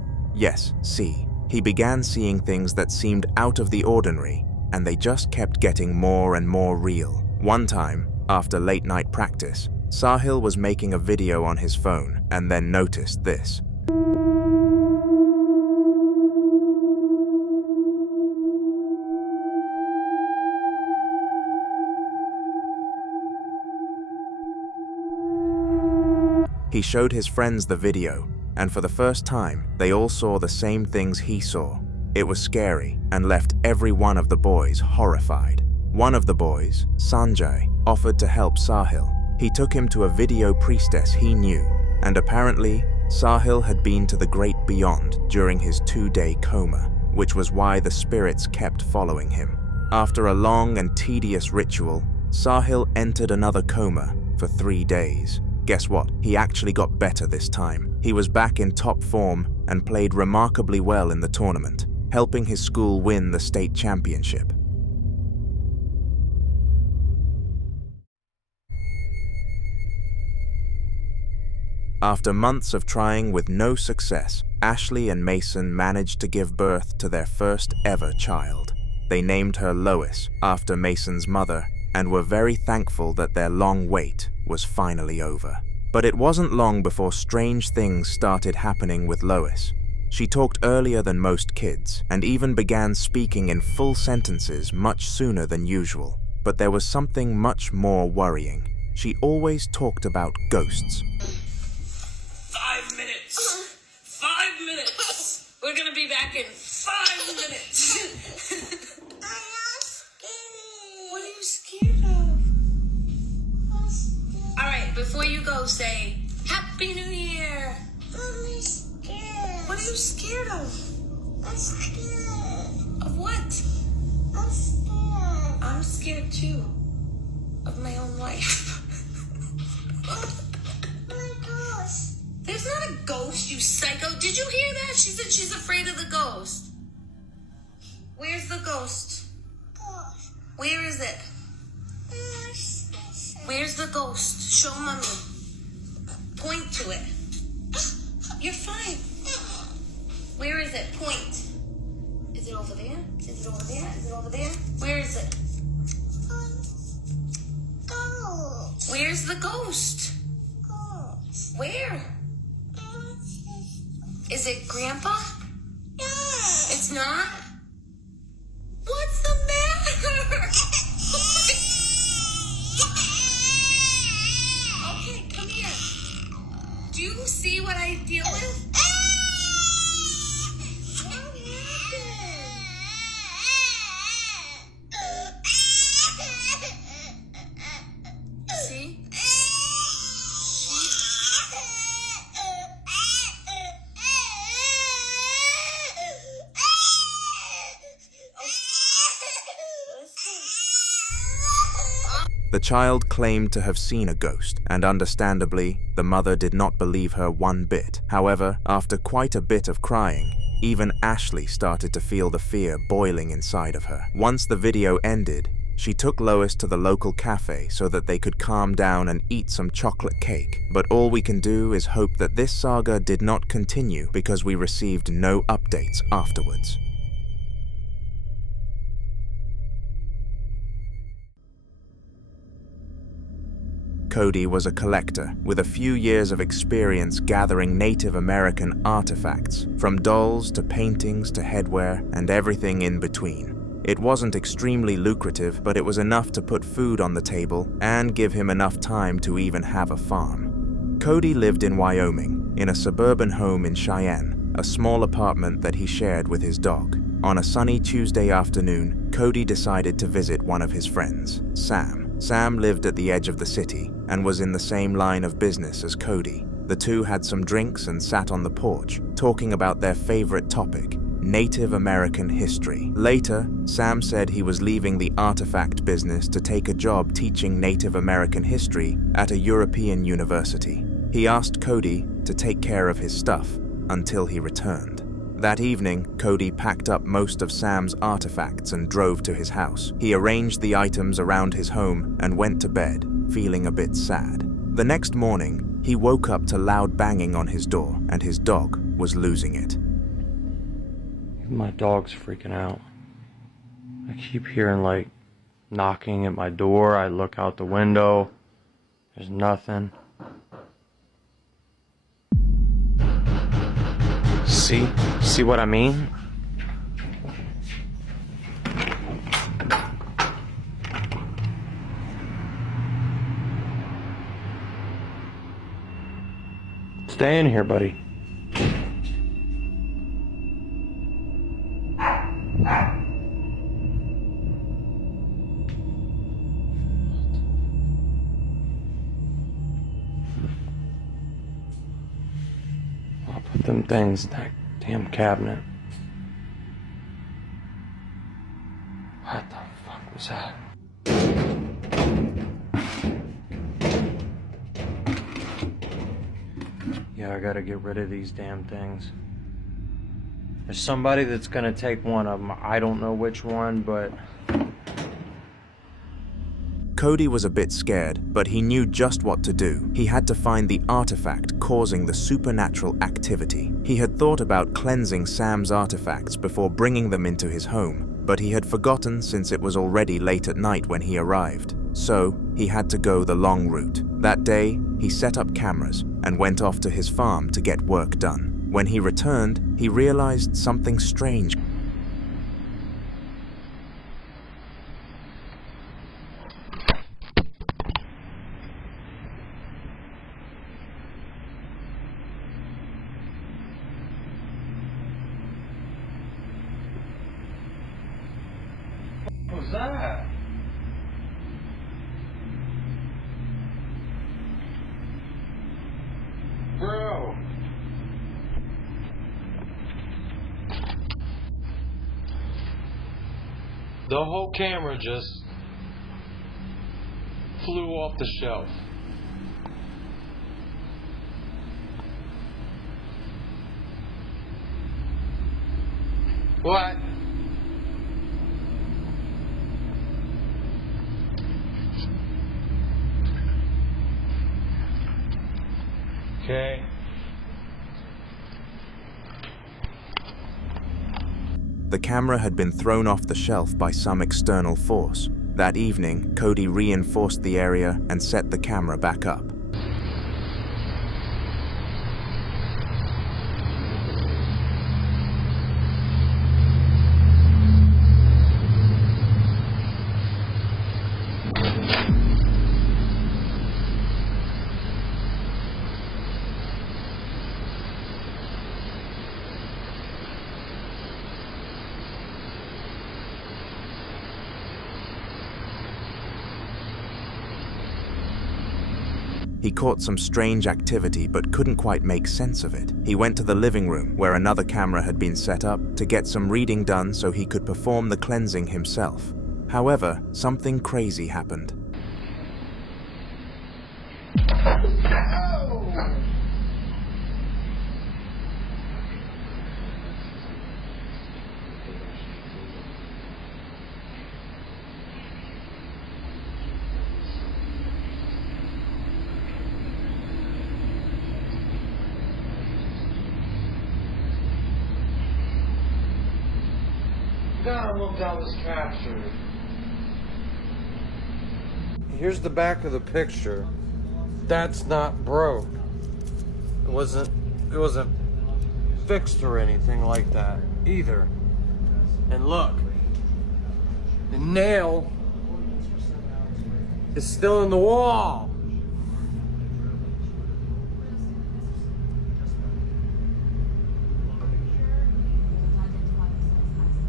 He began seeing things that seemed out of the ordinary, and they just kept getting more and more real. One time, after late-night practice, Sahil was making a video on his phone and then noticed this. He showed his friends the video, and for the first time, they all saw the same things he saw. It was scary and left every one of the boys horrified. One of the boys, Sanjay, offered to help Sahil. He took him to a video priestess he knew, and apparently, Sahil had been to the great beyond during his 2-day coma, which was why the spirits kept following him. After a long and tedious ritual, Sahil entered another coma for 3 days. Guess what? He actually got better this time. He was back in top form and played remarkably well in the tournament, helping his school win the state championship. After months of trying with no success, Ashley and Mason managed to give birth to their first ever child. They named her Lois after Mason's mother and were very thankful that their long wait was finally over. But it wasn't long before strange things started happening with Lois. She talked earlier than most kids and even began speaking in full sentences much sooner than usual. But there was something much more worrying. She always talked about ghosts. 5 minutes! 5 minutes! We're gonna be back in 5 minutes! What are you scared of? Alright, before you go, say, Happy New Year! I'm scared. What are you scared of? I'm scared. Of what? I'm scared. I'm scared too. Of my own life. My ghost. There's not a ghost, you psycho. Did you hear that? She said she's afraid of the ghost. Where's the ghost? Ghost. Where is it? Where's the ghost? Show mommy. Point to it. You're fine. Where is it? Point. Is it over there? Is it over there? Is it over there? Where is it? Ghost. Where's the ghost? Ghost. Where? Is it Grandpa? No. It's not? What's the matter? Okay, come here. Do you see what I deal with? What happened? See? The child claimed to have seen a ghost, and understandably, the mother did not believe her one bit. However, after quite a bit of crying, even Ashley started to feel the fear boiling inside of her. Once the video ended, she took Lois to the local cafe so that they could calm down and eat some chocolate cake. But all we can do is hope that this saga did not continue because we received no updates afterwards. Cody was a collector with a few years of experience gathering Native American artifacts, from dolls to paintings to headwear and everything in between. It wasn't extremely lucrative, but it was enough to put food on the table and give him enough time to even have a farm. Cody lived in Wyoming, in a suburban home in Cheyenne, a small apartment that he shared with his dog. On a sunny Tuesday afternoon, Cody decided to visit one of his friends, Sam. Sam lived at the edge of the city and was in the same line of business as Cody. The two had some drinks and sat on the porch, talking about their favorite topic, Native American history. Later, Sam said he was leaving the artifact business to take a job teaching Native American history at a European university. He asked Cody to take care of his stuff until he returned. That evening, Cody packed up most of Sam's artifacts and drove to his house. He arranged the items around his home and went to bed, feeling a bit sad. The next morning, he woke up to loud banging on his door, and his dog was losing it. My dog's freaking out. I keep hearing like knocking at my door. I look out the window. There's nothing. See what I mean? Stay in here, buddy. I'll put them things in that damn cabinet. What the fuck was that? Yeah, I gotta get rid of these damn things. There's somebody that's gonna take one of them. I don't know which one, but... Cody was a bit scared, but he knew just what to do. He had to find the artifact causing the supernatural activity. He had thought about cleansing Sam's artifacts before bringing them into his home, but he had forgotten since it was already late at night when he arrived. So, he had to go the long route. That day, he set up cameras and went off to his farm to get work done. When he returned, he realized something strange. What was that? Bro. The whole camera just flew off the shelf. What? Okay. The camera had been thrown off the shelf by some external force. That evening, Cody reinforced the area and set the camera back up. He caught some strange activity but couldn't quite make sense of it. He went to the living room, where another camera had been set up, to get some reading done so he could perform the cleansing himself. However, something crazy happened. God, look, that was captured. Here's the back of the picture. That's not broke. It wasn't fixed or anything like that either. And look, The nail is still in the wall.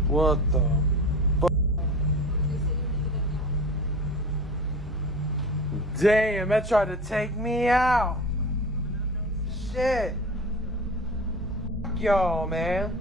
What the fuck? Damn, that tried to take me out. Shit. Fuck y'all, man.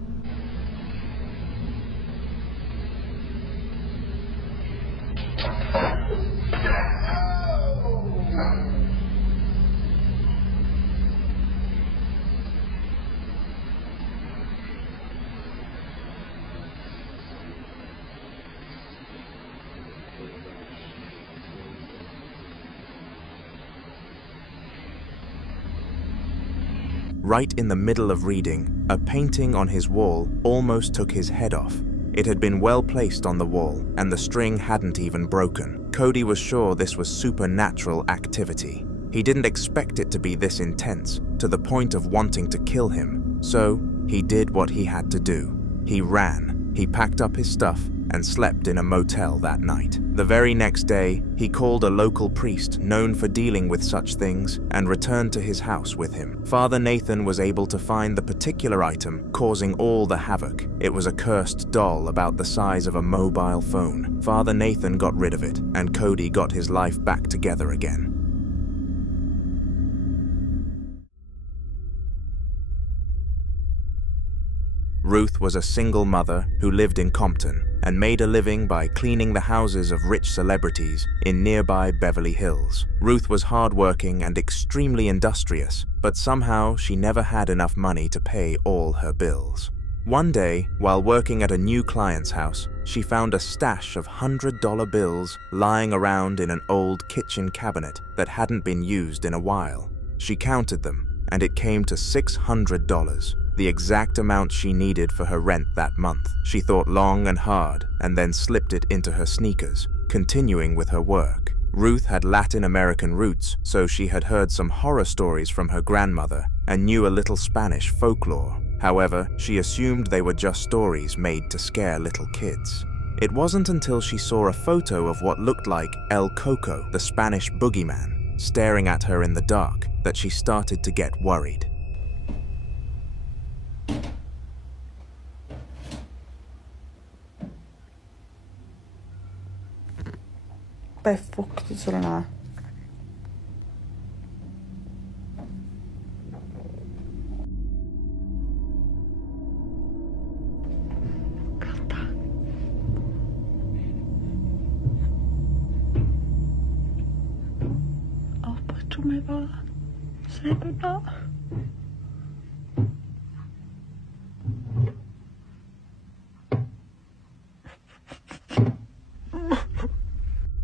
Right in the middle of reading, a painting on his wall almost took his head off. It had been well placed on the wall, and the string hadn't even broken. Cody was sure this was supernatural activity. He didn't expect it to be this intense, to the point of wanting to kill him. So, he did what he had to do. He ran. He packed up his stuff and slept in a motel that night. The very next day, he called a local priest known for dealing with such things and returned to his house with him. Father Nathan was able to find the particular item causing all the havoc. It was a cursed doll about the size of a mobile phone. Father Nathan got rid of it, and Cody got his life back together again. Ruth was a single mother who lived in Compton and made a living by cleaning the houses of rich celebrities in nearby Beverly Hills. Ruth was hardworking and extremely industrious, but somehow she never had enough money to pay all her bills. One day, while working at a new client's house, she found a stash of $100 bills lying around in an old kitchen cabinet that hadn't been used in a while. She counted them, and it came to $600. The exact amount she needed for her rent that month. She thought long and hard and then slipped it into her sneakers, continuing with her work. Ruth had Latin American roots, so she had heard some horror stories from her grandmother and knew a little Spanish folklore. However, she assumed they were just stories made to scare little kids. It wasn't until she saw a photo of what looked like El Coco, the Spanish boogeyman, staring at her in the dark that she started to get worried. Vad är fuktigt sådan här? Avbryter mig bara. Säg bara.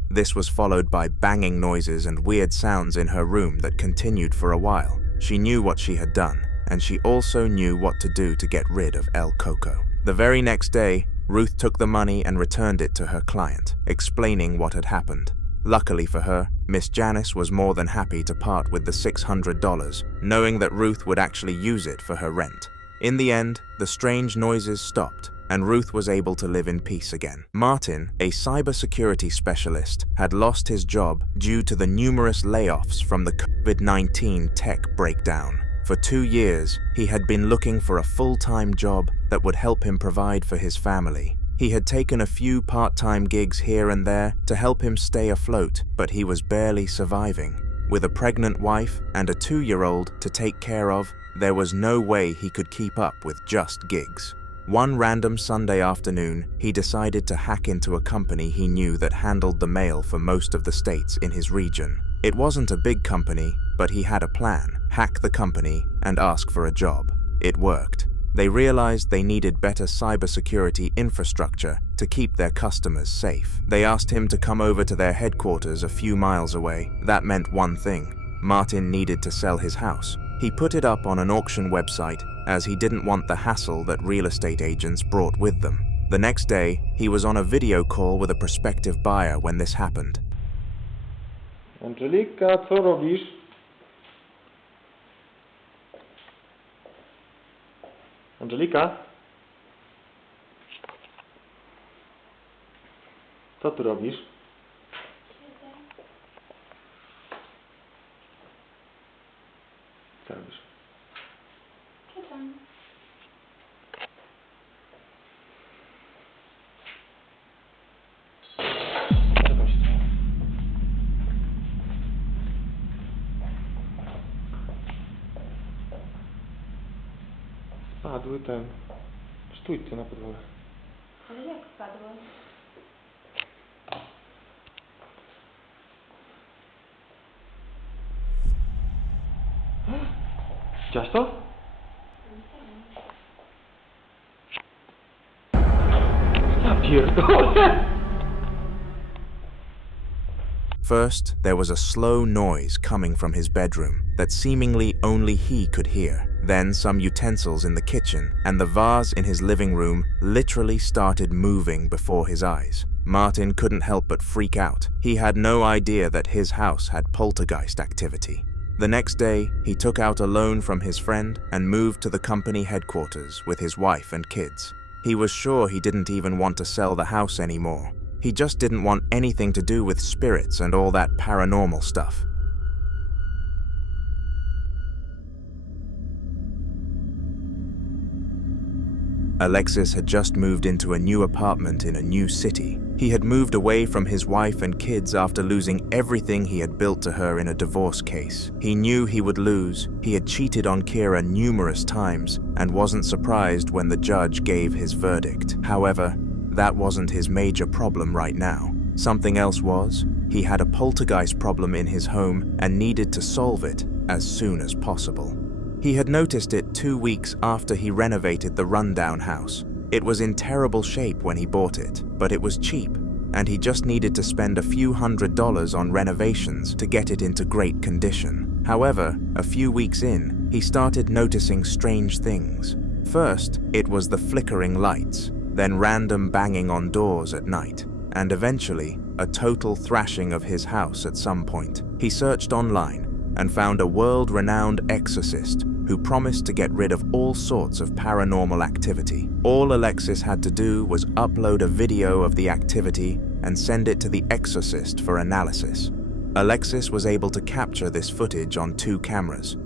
This was followed by banging noises and weird sounds in her room that continued for a while. She knew what she had done, and she also knew what to do to get rid of El Coco. The very next day, Ruth took the money and returned it to her client, explaining what had happened. Luckily for her, Miss Janice was more than happy to part with the $600, knowing that Ruth would actually use it for her rent. In the end, the strange noises stopped, and Ruth was able to live in peace again. Martin, a cybersecurity specialist, had lost his job due to the numerous layoffs from the COVID-19 tech breakdown. For 2 years, he had been looking for a full-time job that would help him provide for his family. He had taken a few part-time gigs here and there to help him stay afloat, but he was barely surviving. With a pregnant wife and a 2-year-old to take care of, there was no way he could keep up with just gigs. One random Sunday afternoon, he decided to hack into a company he knew that handled the mail for most of the states in his region. It wasn't a big company, but he had a plan: hack the company and ask for a job. It worked. They realized they needed better cybersecurity infrastructure to keep their customers safe. They asked him to come over to their headquarters a few miles away. That meant one thing: Martin needed to sell his house. He put it up on an auction website, as he didn't want the hassle that real estate agents brought with them. The next day, he was on a video call with a prospective buyer when this happened. Angelika, co robisz? Angelika? Co tu robisz? Co robisz? Spadły ten... Sztućce na podłogę. Ale jak spadły? Widziałaś to? Ja pierdolę! First, there was a slow noise coming from his bedroom that seemingly only he could hear. Then some utensils in the kitchen and the vase in his living room literally started moving before his eyes. Martin couldn't help but freak out. He had no idea that his house had poltergeist activity. The next day, he took out a loan from his friend and moved to the company headquarters with his wife and kids. He was sure he didn't even want to sell the house anymore. He just didn't want anything to do with spirits and all that paranormal stuff. Alexis had just moved into a new apartment in a new city. He had moved away from his wife and kids after losing everything he had built to her in a divorce case. He knew he would lose. He had cheated on Kira numerous times and wasn't surprised when the judge gave his verdict. However, that wasn't his major problem right now. Something else was, he had a poltergeist problem in his home and needed to solve it as soon as possible. He had noticed it 2 weeks after he renovated the rundown house. It was in terrible shape when he bought it, but it was cheap, and he just needed to spend a few $100s on renovations to get it into great condition. However, a few weeks in, he started noticing strange things. First, it was the flickering lights, then random banging on doors at night, and eventually, a total thrashing of his house at some point. He searched online and found a world-renowned exorcist who promised to get rid of all sorts of paranormal activity. All Alexis had to do was upload a video of the activity and send it to the exorcist for analysis. Alexis was able to capture this footage on 2 cameras.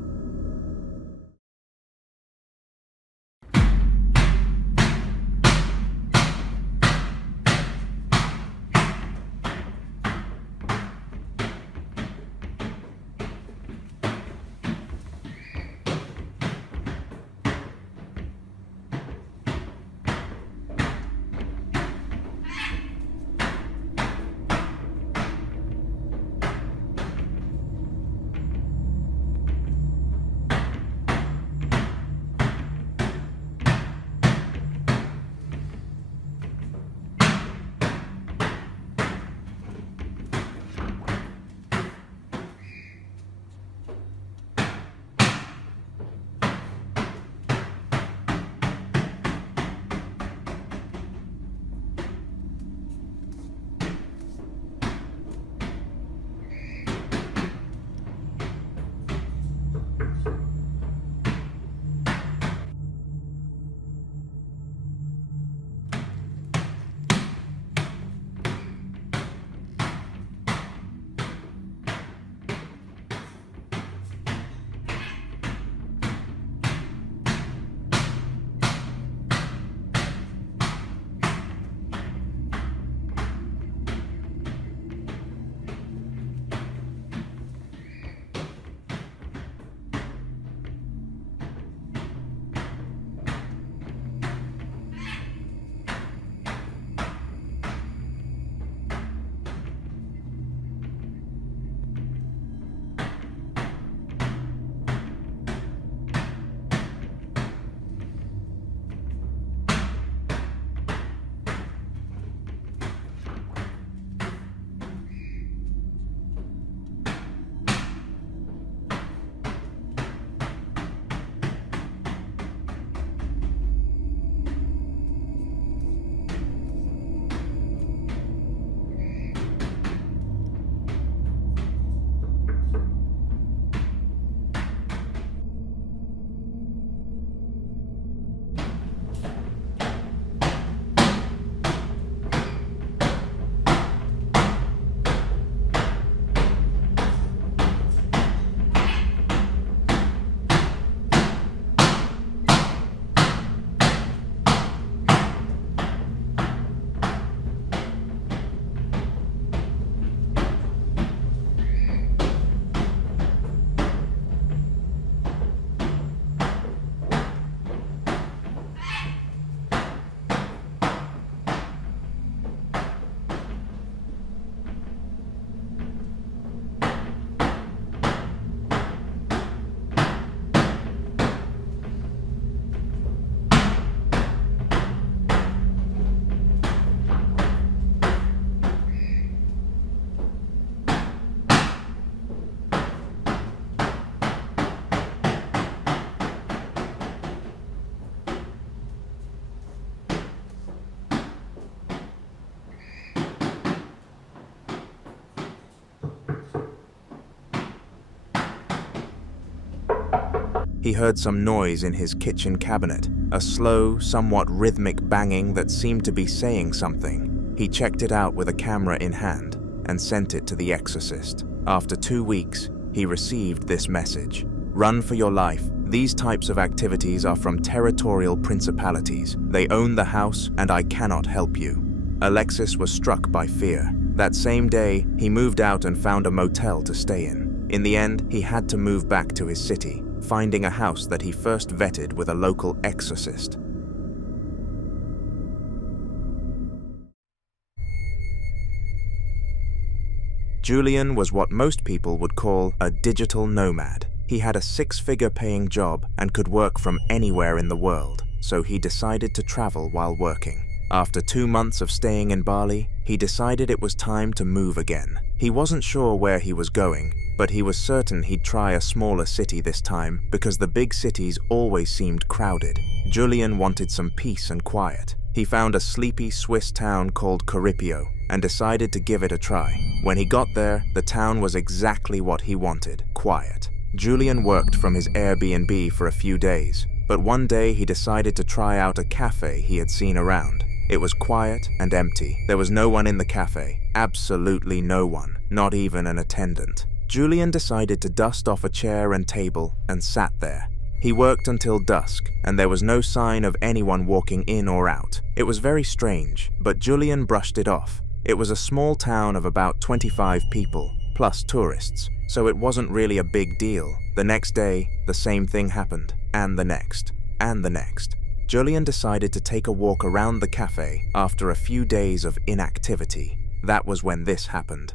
he heard some noise in his kitchen cabinet, a slow, somewhat rhythmic banging that seemed to be saying something. He checked it out with a camera in hand and sent it to the exorcist. After 2 weeks, he received this message. Run for your life. These types of activities are from territorial principalities. They own the house and I cannot help you. Alexis was struck by fear. That same day, he moved out and found a motel to stay in. In the end, he had to move back to his city, finding a house that he first vetted with a local exorcist. Julian was what most people would call a digital nomad. He had a 6-figure paying job and could work from anywhere in the world, so he decided to travel while working. After 2 months of staying in Bali, he decided it was time to move again. He wasn't sure where he was going, but he was certain he'd try a smaller city this time because the big cities always seemed crowded. Julian wanted some peace and quiet. He found a sleepy Swiss town called Corripio and decided to give it a try. When he got there, the town was exactly what he wanted, quiet. Julian worked from his Airbnb for a few days, but one day he decided to try out a cafe he had seen around. It was quiet and empty. There was no one in the cafe, absolutely no one, not even an attendant. Julian decided to dust off a chair and table and sat there. He worked until dusk, and there was no sign of anyone walking in or out. It was very strange, but Julian brushed it off. It was a small town of about 25 people, plus tourists, so it wasn't really a big deal. The next day, the same thing happened, and the next, and the next. Julian decided to take a walk around the cafe after a few days of inactivity. That was when this happened.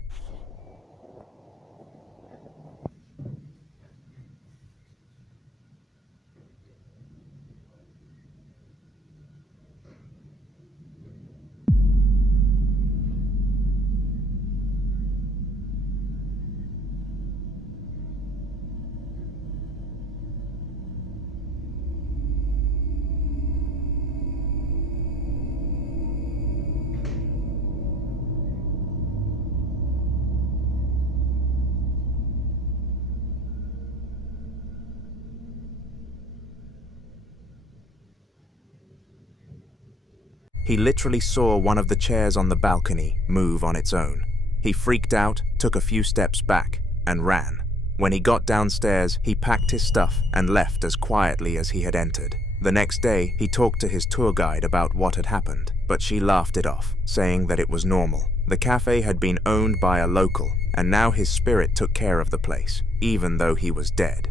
He literally saw one of the chairs on the balcony move on its own. He freaked out, took a few steps back, and ran. When he got downstairs, he packed his stuff and left as quietly as he had entered. The next day, he talked to his tour guide about what had happened, but she laughed it off, saying that it was normal. The cafe had been owned by a local, and now his spirit took care of the place, even though he was dead.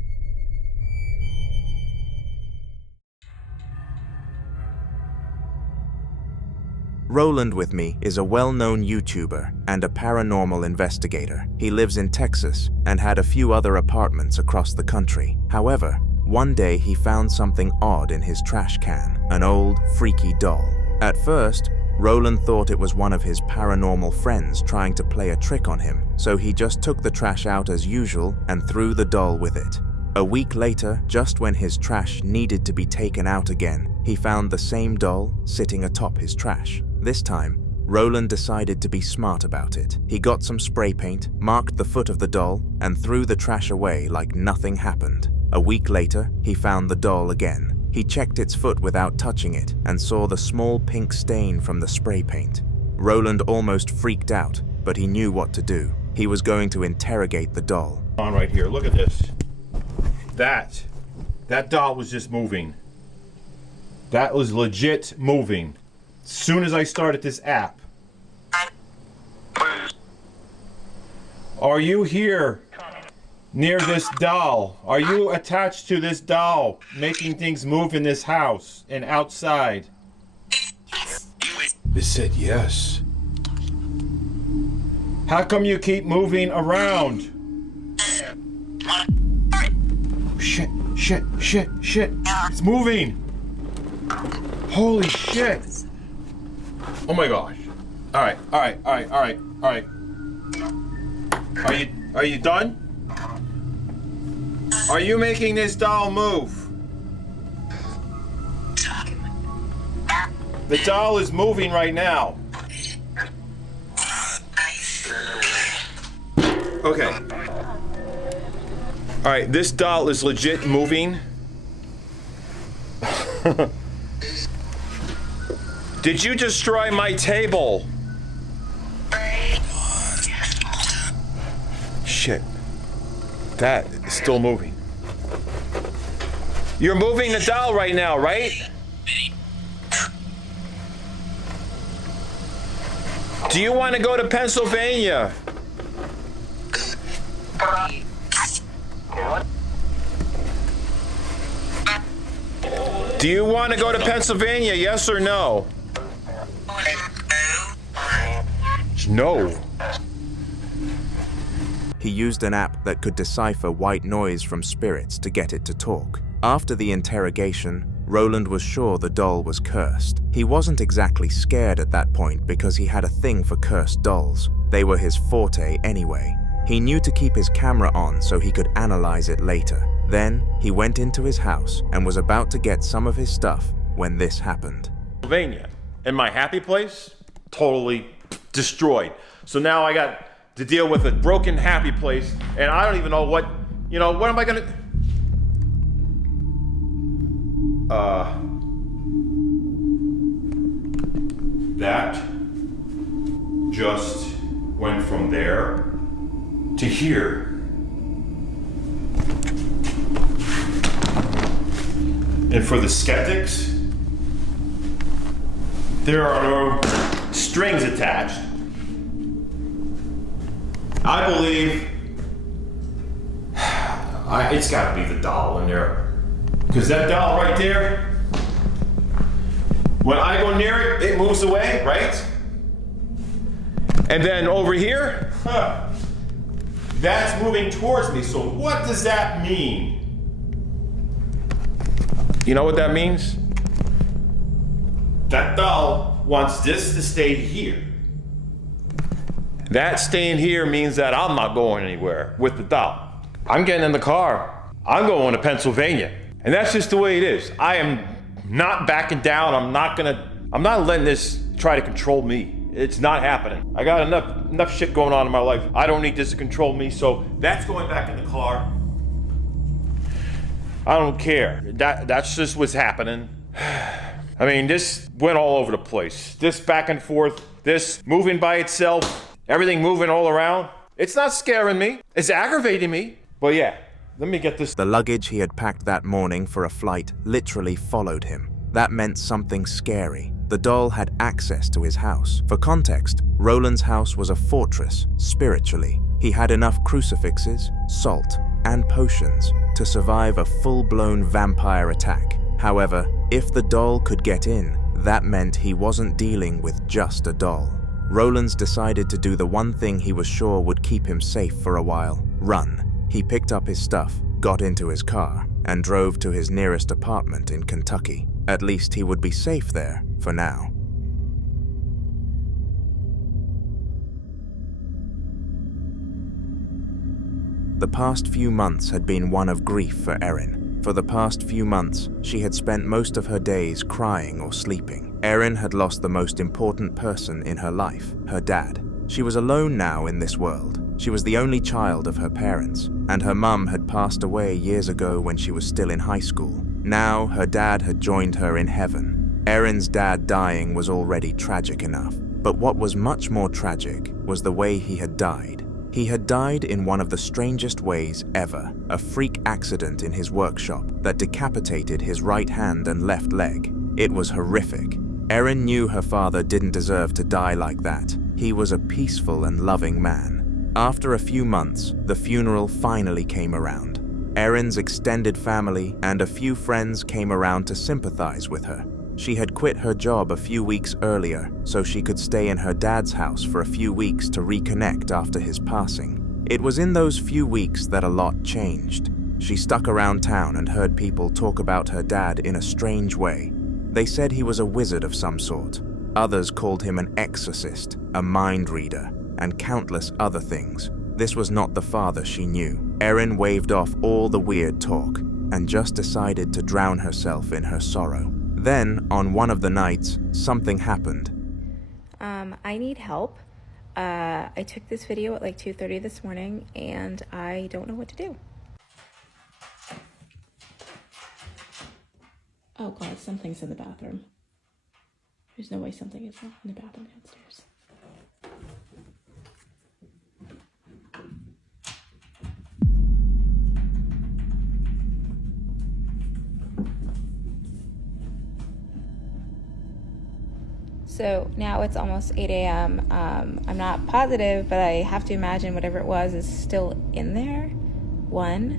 Roland with me is a well-known YouTuber and a paranormal investigator. He lives in Texas and had a few other apartments across the country. However, one day he found something odd in his trash can, an old, freaky doll. At first, Roland thought it was one of his paranormal friends trying to play a trick on him, so he just took the trash out as usual and threw the doll with it. A week later, just when his trash needed to be taken out again, he found the same doll sitting atop his trash. This time, Roland decided to be smart about it. He got some spray paint, marked the foot of the doll, and threw the trash away like nothing happened. A week later, he found the doll again. He checked its foot without touching it and saw the small pink stain from the spray paint. Roland almost freaked out, but he knew what to do. He was going to interrogate the doll. On right here, look at this. That doll was just moving. That was legit moving. As soon as I started this app. Are you here near this doll? Are you attached to this doll, making things move in this house and outside? It said yes. How come you keep moving around? Shit. It's moving. Holy shit. Oh my gosh. All right. Are you done? Are you making this doll move? The doll is moving right now. Okay. All right, this doll is legit moving. Did you destroy my table? Shit. That is still moving. You're moving the doll right now, right? Do you want to go to Pennsylvania? Do you want to go to Pennsylvania, yes or no? No. He used an app that could decipher white noise from spirits to get it to talk. After the interrogation, Roland was sure the doll was cursed. He wasn't exactly scared at that point because he had a thing for cursed dolls. They were his forte anyway. He knew to keep his camera on so he could analyze it later. Then, he went into his house and was about to get some of his stuff when this happened. Pennsylvania. And my happy place? Totally destroyed. So now I got to deal with a broken happy place, and I don't even know what, what am I gonna... That just went from there to here. And for the skeptics, there are no strings attached. I believe it's gotta be the doll in there. Because that doll right there, when I go near it, it moves away, right? And then over here, that's moving towards me. So what does that mean? You know what that means? That doll wants this to stay here. That staying here means that I'm not going anywhere with the doll. I'm getting in the car. I'm going to Pennsylvania. And that's just the way it is. I am not backing down. I'm not letting this try to control me. It's not happening. I got enough shit going on in my life. I don't need this to control me, so that's going back in the car. I don't care. That's just what's happening. I mean, this went all over the place. This back and forth, this moving by itself, everything moving all around. It's not scaring me. It's aggravating me. But yeah, let me get this. The luggage he had packed that morning for a flight literally followed him. That meant something scary. The doll had access to his house. For context, Roland's house was a fortress, spiritually. He had enough crucifixes, salt, and potions to survive a full-blown vampire attack. However, if the doll could get in, that meant he wasn't dealing with just a doll. Roland's decided to do the one thing he was sure would keep him safe for a while: run. He picked up his stuff, got into his car, and drove to his nearest apartment in Kentucky. At least he would be safe there for now. The past few months had been one of grief for Erin. For the past few months, she had spent most of her days crying or sleeping. Erin had lost the most important person in her life, her dad. She was alone now in this world. She was the only child of her parents, and her mum had passed away years ago when she was still in high school. Now, her dad had joined her in heaven. Erin's dad dying was already tragic enough, but what was much more tragic was the way he had died. He had died in one of the strangest ways ever, a freak accident in his workshop that decapitated his right hand and left leg. It was horrific. Erin knew her father didn't deserve to die like that. He was a peaceful and loving man. After a few months, the funeral finally came around. Erin's extended family and a few friends came around to sympathize with her. She had quit her job a few weeks earlier so she could stay in her dad's house for a few weeks to reconnect after his passing. It was in those few weeks that a lot changed. She stuck around town and heard people talk about her dad in a strange way. They said he was a wizard of some sort. Others called him an exorcist, a mind reader, and countless other things. This was not the father she knew. Erin waved off all the weird talk and just decided to drown herself in her sorrow. Then, on one of the nights, something happened. I need help. I took this video at like 2:30 this morning and I don't know what to do. Oh god, something's in the bathroom. There's no way something is not in the bathroom downstairs. So now it's almost 8 a.m. I'm not positive, but I have to imagine whatever it was is still in there. 1,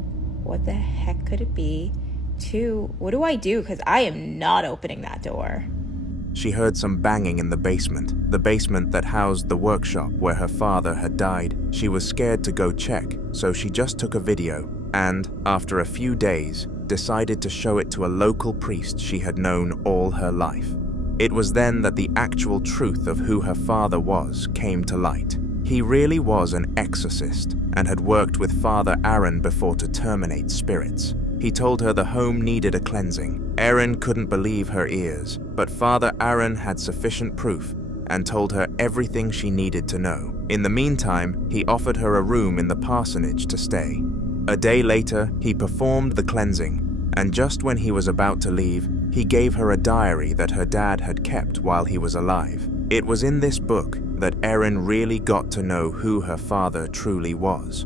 what the heck could it be? 2, what do I do? Because I am not opening that door. She heard some banging in the basement that housed the workshop where her father had died. She was scared to go check, so she just took a video and, after a few days, decided to show it to a local priest she had known all her life. It was then that the actual truth of who her father was came to light. He really was an exorcist and had worked with Father Erin before to terminate spirits. He told her the home needed a cleansing. Erin couldn't believe her ears, but Father Erin had sufficient proof and told her everything she needed to know. In the meantime, he offered her a room in the parsonage to stay. A day later, he performed the cleansing, and just when he was about to leave, he gave her a diary that her dad had kept while he was alive. It was in this book that Erin really got to know who her father truly was.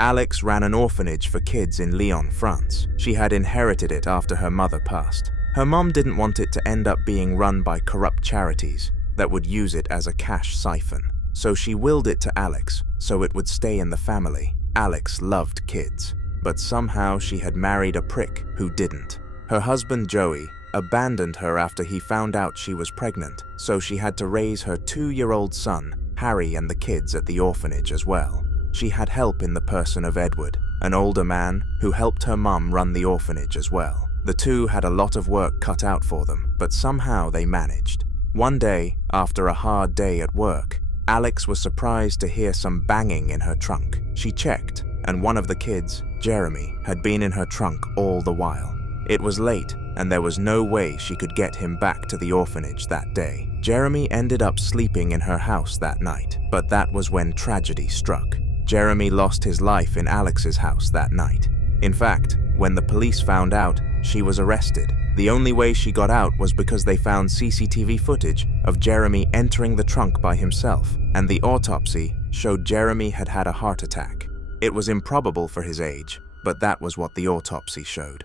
Alex ran an orphanage for kids in Lyon, France. She had inherited it after her mother passed. Her mom didn't want it to end up being run by corrupt charities that would use it as a cash siphon. So she willed it to Alex so it would stay in the family. Alex loved kids, but somehow she had married a prick who didn't. Her husband Joey abandoned her after he found out she was pregnant, so she had to raise her 2-year-old son, Harry, and the kids at the orphanage as well. She had help in the person of Edward, an older man who helped her mum run the orphanage as well. The two had a lot of work cut out for them, but somehow they managed. One day, after a hard day at work, Alex was surprised to hear some banging in her trunk. She checked, and one of the kids, Jeremy, had been in her trunk all the while. It was late, and there was no way she could get him back to the orphanage that day. Jeremy ended up sleeping in her house that night, but that was when tragedy struck. Jeremy lost his life in Alex's house that night. In fact, when the police found out, she was arrested. The only way she got out was because they found CCTV footage of Jeremy entering the trunk by himself, and the autopsy showed Jeremy had had a heart attack. It was improbable for his age, but that was what the autopsy showed.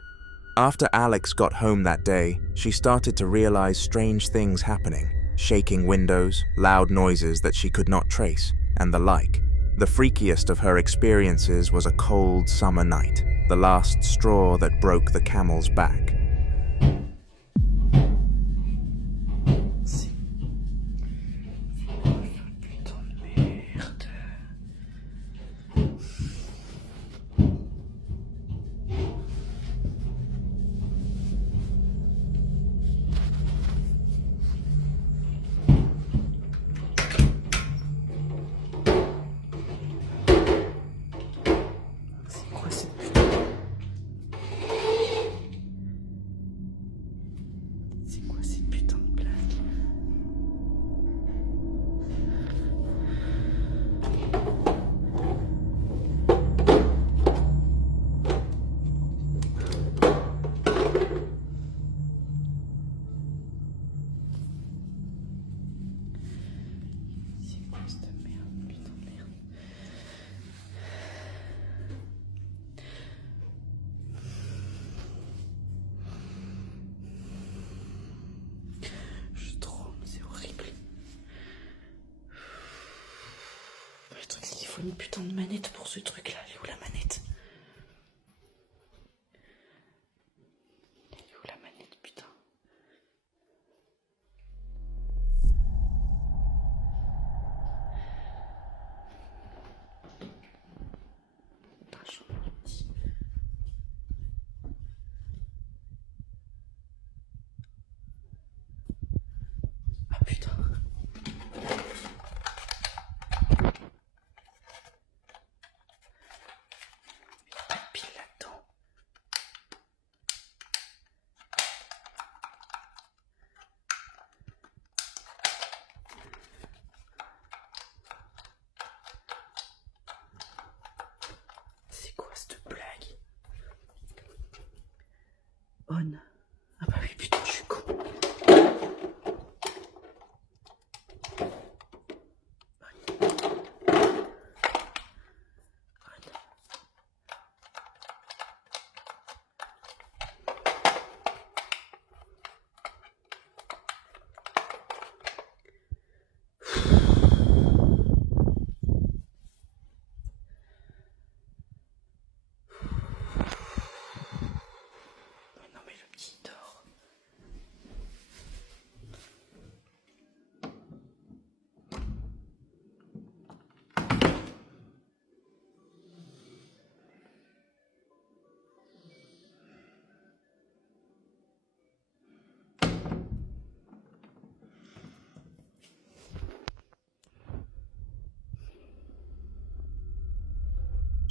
After Alex got home that day, she started to realize strange things happening. Shaking windows, loud noises that she could not trace, and the like. The freakiest of her experiences was a cold summer night, the last straw that broke the camel's back. faut une putain de manette pour ce truc-là. Elle est où la manette? Elle est où la manette, putain? Ah putain.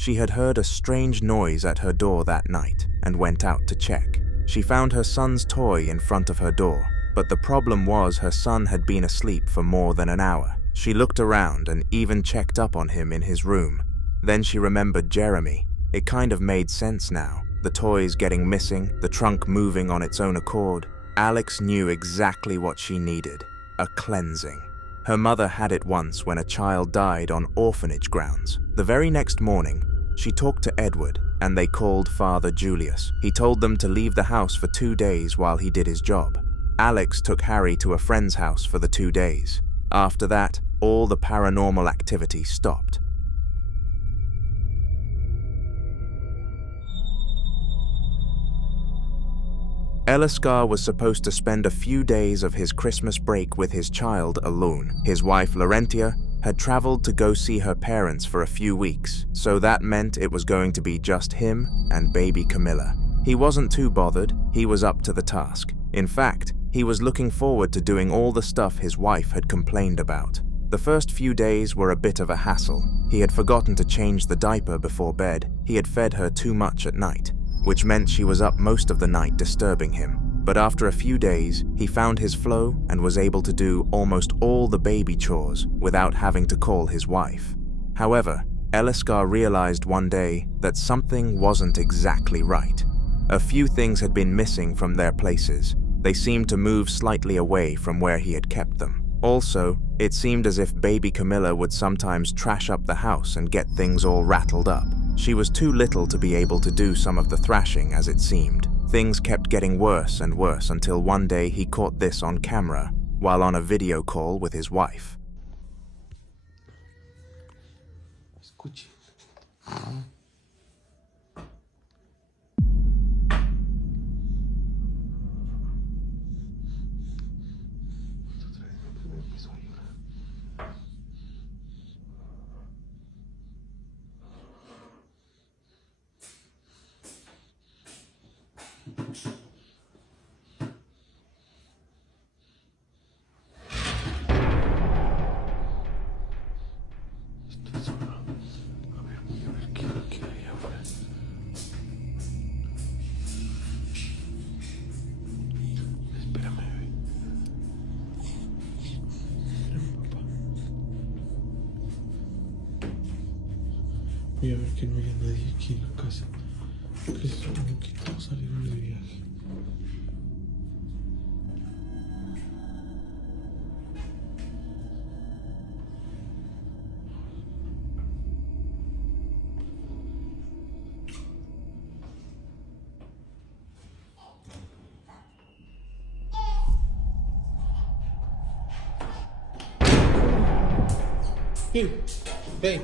She had heard a strange noise at her door that night and went out to check. She found her son's toy in front of her door, but the problem was her son had been asleep for more than an hour. She looked around and even checked up on him in his room. Then she remembered Jeremy. It kind of made sense now. The toys getting missing, the trunk moving on its own accord. Alex knew exactly what she needed: a cleansing. Her mother had it once when a child died on orphanage grounds. The very next morning, she talked to Edward, and they called Father Julius. He told them to leave the house for 2 days while he did his job. Alex took Harry to a friend's house for the 2 days. After that, all the paranormal activity stopped. Eliscar was supposed to spend a few days of his Christmas break with his child alone. His wife, Laurentia, had traveled to go see her parents for a few weeks, so that meant it was going to be just him and baby Camilla. He wasn't too bothered. He was up to the task. In fact, he was looking forward to doing all the stuff his wife had complained about. The first few days were a bit of a hassle. He had forgotten to change the diaper before bed. He had fed her too much at night, which meant she was up most of the night disturbing him. But after a few days, he found his flow and was able to do almost all the baby chores without having to call his wife. However, Eliscar realized one day that something wasn't exactly right. A few things had been missing from their places. They seemed to move slightly away from where he had kept them. Also, it seemed as if baby Camilla would sometimes trash up the house and get things all rattled up. She was too little to be able to do some of the thrashing, as it seemed. Things kept getting worse and worse until one day he caught this on camera while on a video call with his wife. Voy a ver que no haya nadie aquí en la casa, que solo que todos salieron de viaje. Hey.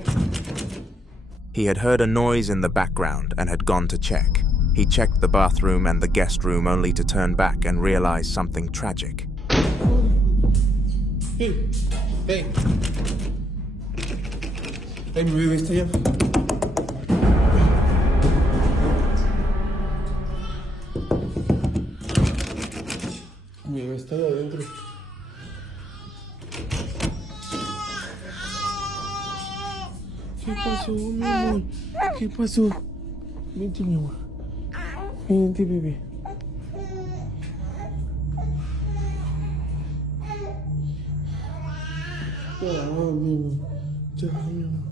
He had heard a noise in the background and had gone to check. He checked the bathroom and the guest room only to turn back and realize something tragic. Hey. Hey, mi bebé está allá. Mi bebé está allá adentro. ¿Qué pasó, mi amor? ¿Qué pasó? Vente, mi amor. Vente, bebé. Ya, mi amor. Ya, mi amor.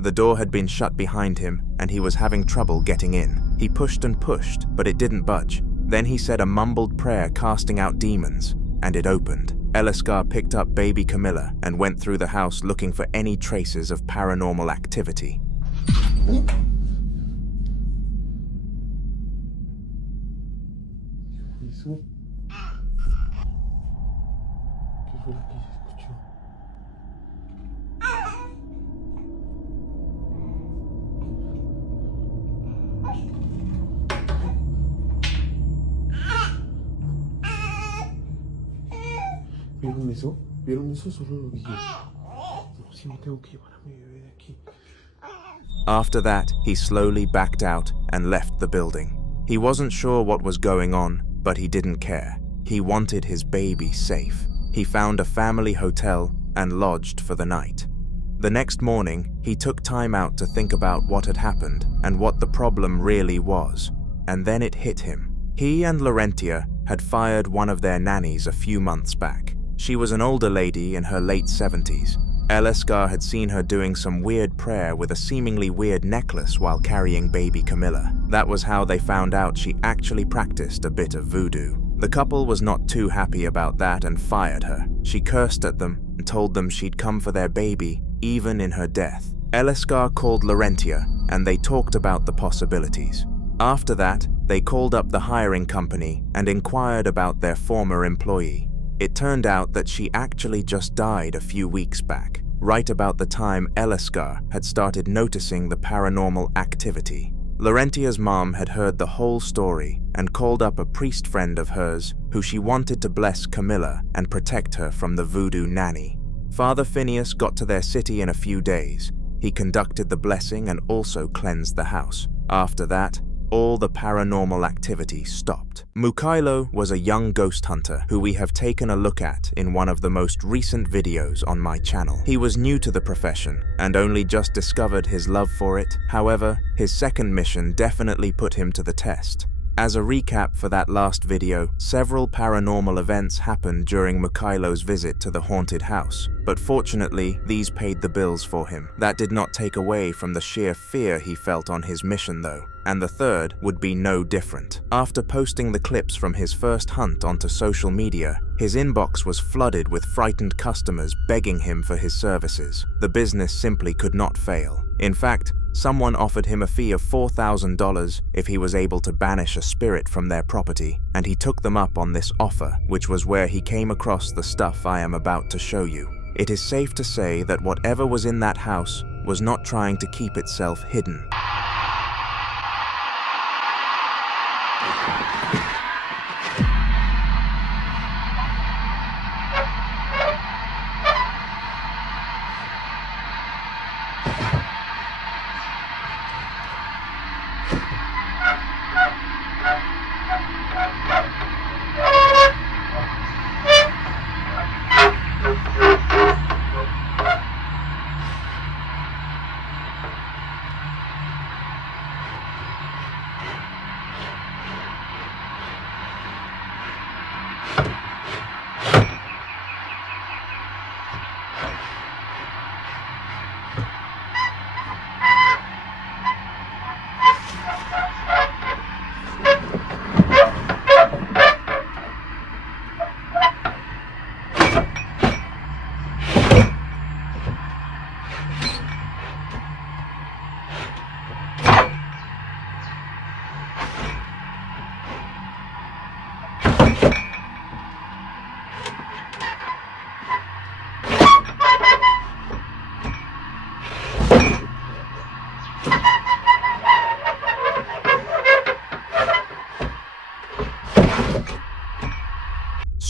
The door had been shut behind him, and he was having trouble getting in. He pushed and pushed, but it didn't budge. Then he said a mumbled prayer casting out demons, and it opened. Eliscar picked up baby Camilla and went through the house looking for any traces of paranormal activity. ¿Vieron eso? ¿Vieron eso? Solo lo vi. No, si no tengo que llevar a mi bebé de aquí. After that, he slowly backed out and left the building. He wasn't sure what was going on, but he didn't care. He wanted his baby safe. He found a family hotel and lodged for the night. The next morning, he took time out to think about what had happened and what the problem really was. And then it hit him. He and Laurentia had fired one of their nannies a few months back. She was an older lady in her late 70s. Elescar had seen her doing some weird prayer with a seemingly weird necklace while carrying baby Camilla. That was how they found out she actually practiced a bit of voodoo. The couple was not too happy about that and fired her. She cursed at them and told them she'd come for their baby, even in her death. Elescar called Laurentia, and they talked about the possibilities. After that, they called up the hiring company and inquired about their former employee. It turned out that she actually just died a few weeks back, right about the time Elescar had started noticing the paranormal activity. Laurentia's mom had heard the whole story and called up a priest friend of hers who she wanted to bless Camilla and protect her from the voodoo nanny. Father Phineas got to their city in a few days. He conducted the blessing and also cleansed the house. After that, all the paranormal activity stopped. Mukailo was a young ghost hunter who we have taken a look at in one of the most recent videos on my channel. He was new to the profession and only just discovered his love for it. However, his second mission definitely put him to the test. As a recap for that last video, several paranormal events happened during Mukailo's visit to the haunted house, but fortunately, these paid the bills for him. That did not take away from the sheer fear he felt on his mission though, and the third would be no different. After posting the clips from his first hunt onto social media, his inbox was flooded with frightened customers begging him for his services. The business simply could not fail. In fact, someone offered him a fee of $4,000 if he was able to banish a spirit from their property, and he took them up on this offer, which was where he came across the stuff I am about to show you. It is safe to say that whatever was in that house was not trying to keep itself hidden.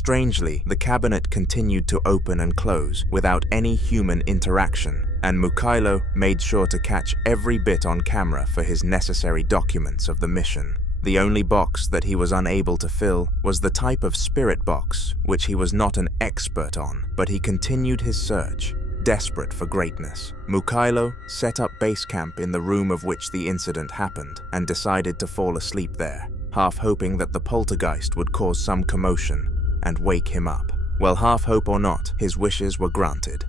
Strangely, the cabinet continued to open and close without any human interaction, and Mukailo made sure to catch every bit on camera for his necessary documents of the mission. The only box that he was unable to fill was the type of spirit box, which he was not an expert on, but he continued his search, desperate for greatness. Mukailo set up base camp in the room of which the incident happened and decided to fall asleep there, half hoping that the poltergeist would cause some commotion and wake him up. Well, half hope or not, his wishes were granted.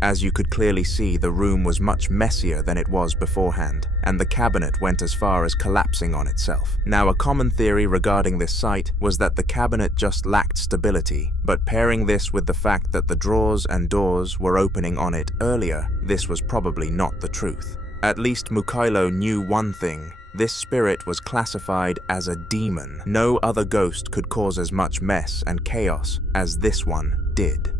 As you could clearly see, the room was much messier than it was beforehand, and the cabinet went as far as collapsing on itself. Now, a common theory regarding this site was that the cabinet just lacked stability, but pairing this with the fact that the drawers and doors were opening on it earlier, this was probably not the truth. At least Mikhailo knew one thing. This spirit was classified as a demon. No other ghost could cause as much mess and chaos as this one did.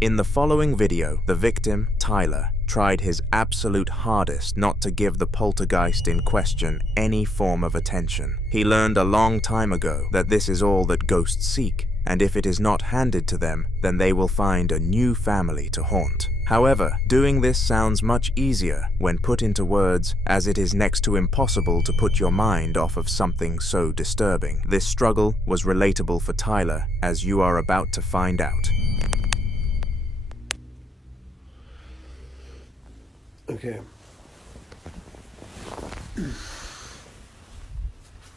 In the following video, the victim, Tyler, tried his absolute hardest not to give the poltergeist in question any form of attention. He learned a long time ago that this is all that ghosts seek, and if it is not handed to them, then they will find a new family to haunt. However, doing this sounds much easier when put into words, as it is next to impossible to put your mind off of something so disturbing. This struggle was relatable for Tyler, as you are about to find out. Okay.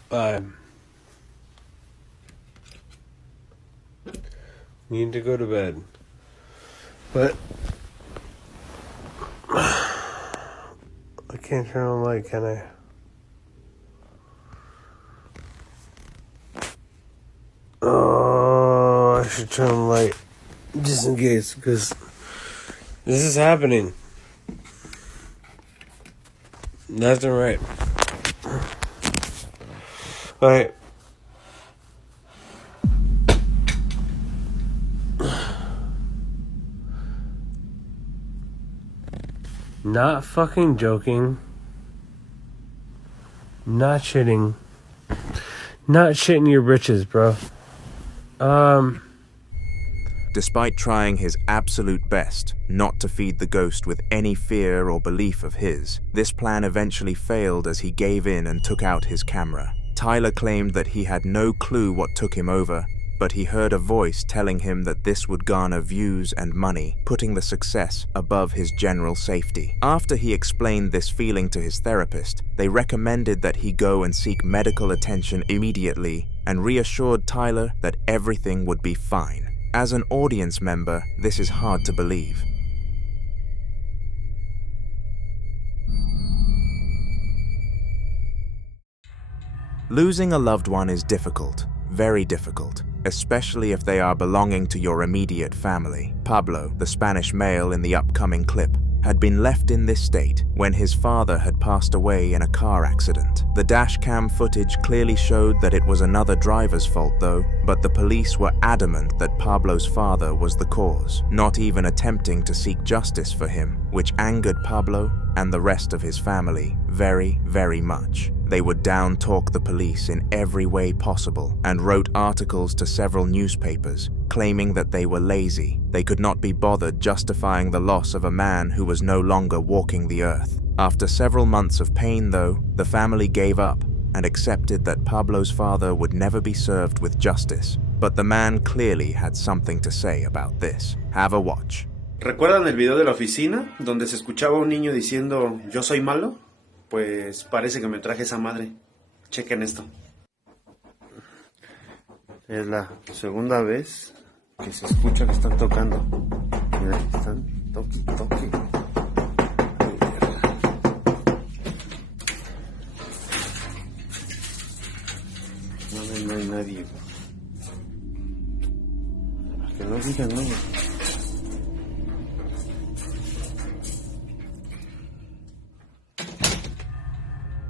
I need to go to bed. But I can't turn on the light, can I? Oh, I should turn on the light just in case, because this is happening. Left and right. Alright. Not fucking joking. Not shitting. Not shitting your britches, bro. Despite trying his absolute best not to feed the ghost with any fear or belief of his, this plan eventually failed as he gave in and took out his camera. Tyler claimed that he had no clue what took him over, but he heard a voice telling him that this would garner views and money, putting the success above his general safety. After he explained this feeling to his therapist, they recommended that he go and seek medical attention immediately and reassured Tyler that everything would be fine. As an audience member, this is hard to believe. Losing a loved one is difficult, very difficult, especially if they are belonging to your immediate family. Pablo, the Spanish male in the upcoming clip, had been left in this state when his father had passed away in a car accident. The dashcam footage clearly showed that it was another driver's fault though, but the police were adamant that Pablo's father was the cause, not even attempting to seek justice for him, which angered Pablo and the rest of his family very, very much. They would down-talk the police in every way possible and wrote articles to several newspapers claiming that they were lazy. They could not be bothered justifying the loss of a man who was no longer walking the earth. After several months of pain though, the family gave up and accepted that Pablo's father would never be served with justice. But the man clearly had something to say about this. Have a watch. ¿Recuerdan el video de la oficina donde se escuchaba un niño diciendo "yo soy malo"? Pues parece que me traje esa madre. Chequen esto. Es la segunda vez que se escucha que están tocando. Mira, están toque. No hay nadie. Que no digan nada.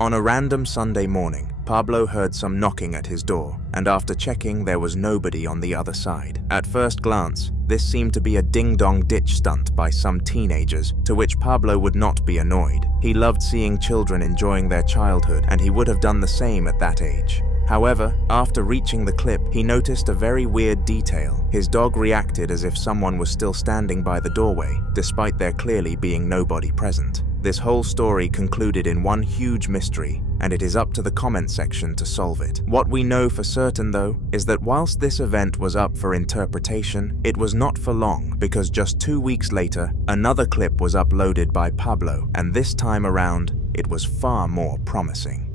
On a random Sunday morning, Pablo heard some knocking at his door, and after checking, there was nobody on the other side. At first glance, this seemed to be a ding-dong ditch stunt by some teenagers, to which Pablo would not be annoyed. He loved seeing children enjoying their childhood, and he would have done the same at that age. However, after reaching the clip, he noticed a very weird detail. His dog reacted as if someone was still standing by the doorway, despite there clearly being nobody present. This whole story concluded in one huge mystery, and it is up to the comment section to solve it. What we know for certain though, is that whilst this event was up for interpretation, it was not for long, because just 2 weeks later, another clip was uploaded by Pablo, and this time around, it was far more promising.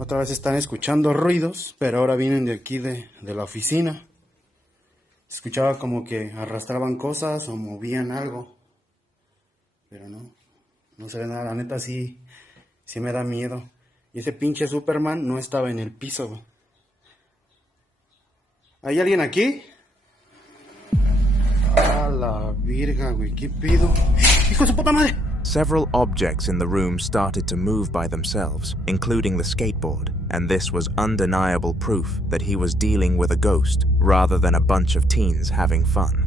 Otra vez están escuchando ruidos, pero ahora vienen de aquí de la oficina. Se escuchaba como que arrastraban cosas o movían algo. Pero no se ve nada. La neta sí me da miedo. Y ese pinche Superman no estaba en el piso, güey. ¿Hay alguien aquí? A la virga, güey. ¿Qué pido? ¡Hijo de su puta madre! Several objects in the room started to move by themselves, including the skateboard, and this was undeniable proof that he was dealing with a ghost rather than a bunch of teens having fun.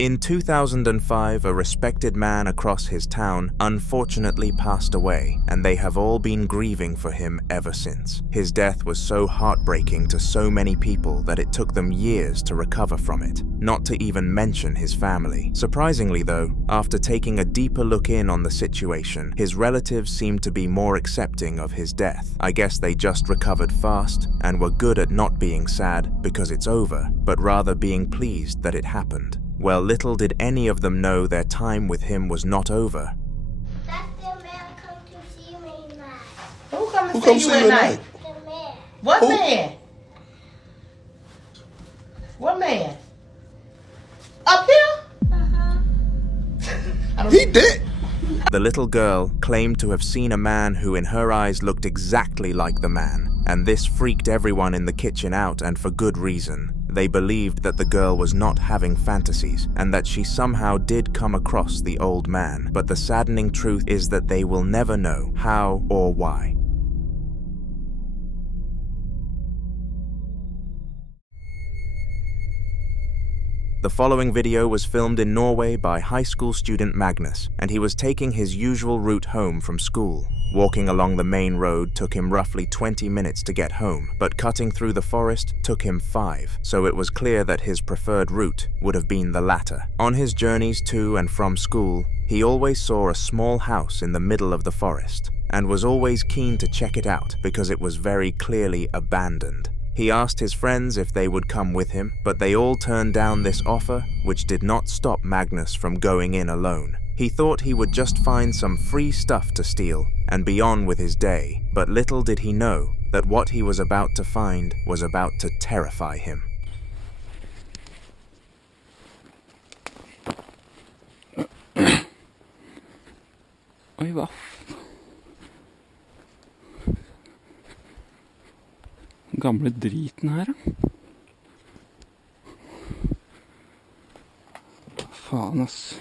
In 2005, a respected man across his town unfortunately passed away, and they have all been grieving for him ever since. His death was so heartbreaking to so many people that it took them years to recover from it, not to even mention his family. Surprisingly though, after taking a deeper look in on the situation, his relatives seemed to be more accepting of his death. I guess they just recovered fast and were good at not being sad because it's over, but rather being pleased that it happened. Well, little did any of them know their time with him was not over. That's the man come to see me at night. Who come to see you at night? The man. What man? What man? Up here? He did. The little girl claimed to have seen a man who in her eyes looked exactly like the man, and this freaked everyone in the kitchen out, and for good reason. They believed that the girl was not having fantasies, and that she somehow did come across the old man, but the saddening truth is that they will never know how or why. The following video was filmed in Norway by high school student Magnus, and he was taking his usual route home from school. Walking along the main road took him roughly 20 minutes to get home, but cutting through the forest took him 5, so it was clear that his preferred route would have been the latter. On his journeys to and from school, he always saw a small house in the middle of the forest, and was always keen to check it out because it was very clearly abandoned. He asked his friends if they would come with him, but they all turned down this offer, which did not stop Magnus from going in alone. He thought he would just find some free stuff to steal and be on with his day, but little did he know that what he was about to find was about to terrify him. Oi, hva? Gamle driten her, da. Faen, ass.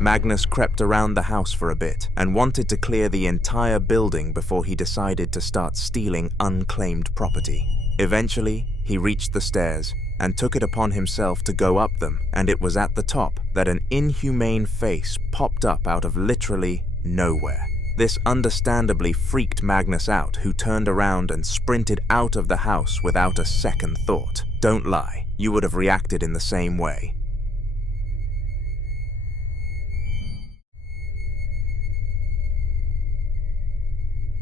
Magnus crept around the house for a bit and wanted to clear the entire building before he decided to start stealing unclaimed property. Eventually, he reached the stairs and took it upon himself to go up them, and it was at the top that an inhumane face popped up out of literally nowhere. This understandably freaked Magnus out, who turned around and sprinted out of the house without a second thought. Don't lie, you would have reacted in the same way.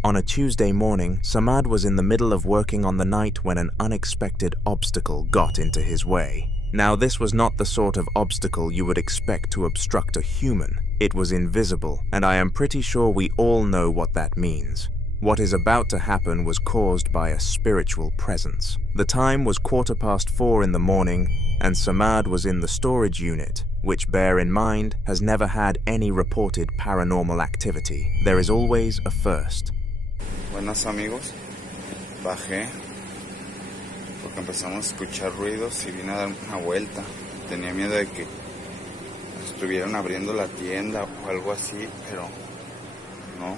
On a Tuesday morning, Samad was in the middle of working on the night when an unexpected obstacle got into his way. Now, this was not the sort of obstacle you would expect to obstruct a human. It was invisible, and I am pretty sure we all know what that means. What is about to happen was caused by a spiritual presence. The time was 4:15 in the morning, and Samad was in the storage unit, which, bear in mind, has never had any reported paranormal activity. There is always a first. Buenas amigos, bajé porque empezamos a escuchar ruidos y vine a dar una vuelta. Tenía miedo de que estuvieran abriendo la tienda o algo así, pero no.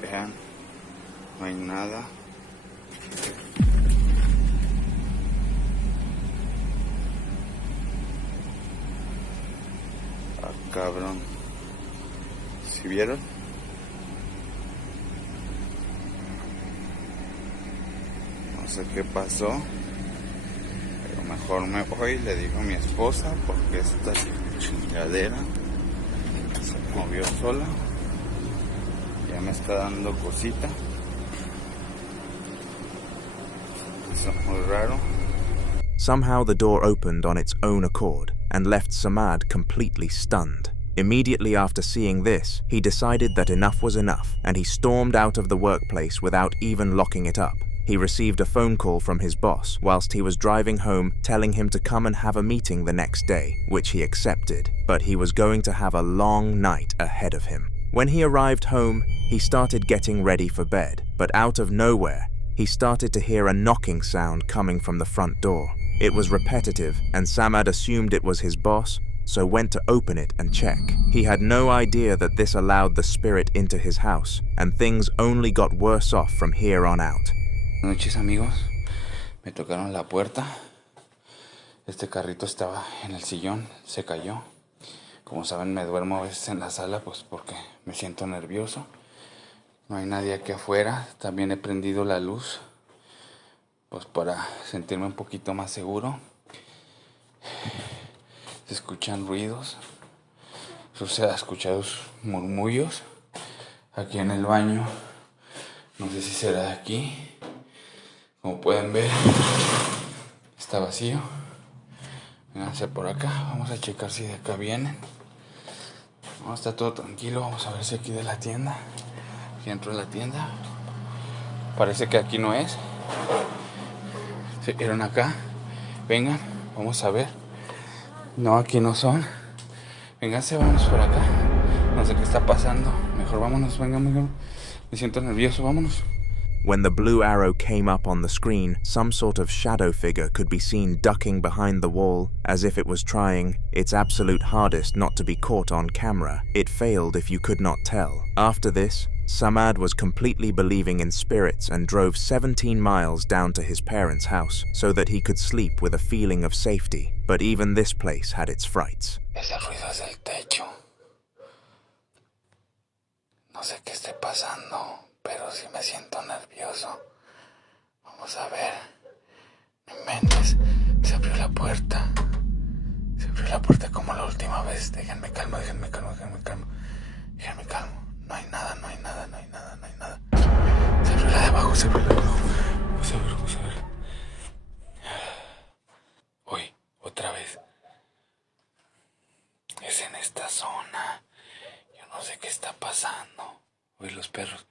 Vean, no hay nada. Ah, cabrón. ¿Sí vieron? No sé qué pasó, pero mejor me voy y le digo a mi esposa porque esta chingadera se movió sola. Ya me está dando cosita. Eso es muy raro. Somehow the door opened on its own accord and left Samad completely stunned. Immediately after seeing this, he decided that enough was enough, and he stormed out of the workplace without even locking it up. He received a phone call from his boss whilst he was driving home, telling him to come and have a meeting the next day, which he accepted, but he was going to have a long night ahead of him. When he arrived home, he started getting ready for bed, but out of nowhere, he started to hear a knocking sound coming from the front door. It was repetitive, and Samad assumed it was his boss, so went to open it and check. He had no idea that this allowed the spirit into his house, and things only got worse off from here on out. Buenas noches amigos, me tocaron la puerta. Este carrito estaba en el sillón, se cayó. Como saben, me duermo a veces en la sala pues porque me siento nervioso. No hay nadie aquí afuera, también he prendido la luz pues para sentirme un poquito más seguro. Se escuchan ruidos, se han escuchado murmullos aquí en el baño. No sé si será de aquí. Como pueden ver, está vacío. Vénganse por acá, vamos a checar si de acá vienen. No, está todo tranquilo, vamos a ver si aquí de la tienda. Aquí entro en la tienda. Parece que aquí no es. Se vieron acá. Vengan, vamos a ver. No, aquí no son. Vénganse, vámonos por acá. No sé qué está pasando. Mejor vámonos, vengan. Me siento nervioso, vámonos. When the blue arrow came up on the screen, some sort of shadow figure could be seen ducking behind the wall, as if it was trying its absolute hardest not to be caught on camera. It failed if you could not tell. After this, Samad was completely believing in spirits and drove 17 miles down to his parents' house so that he could sleep with a feeling of safety. But even this place had its frights. Ese ruido es del techo. No sé qué esté pasando, pero sí me siento nervioso. Vamos a ver. No inventes. Se abrió la puerta. Se abrió la puerta como la última vez. Déjenme calmo. No hay nada. Se abrió la de abajo, Vamos a ver. Uy, otra vez. Es en esta zona. Yo no sé qué está pasando. Uy, los perros.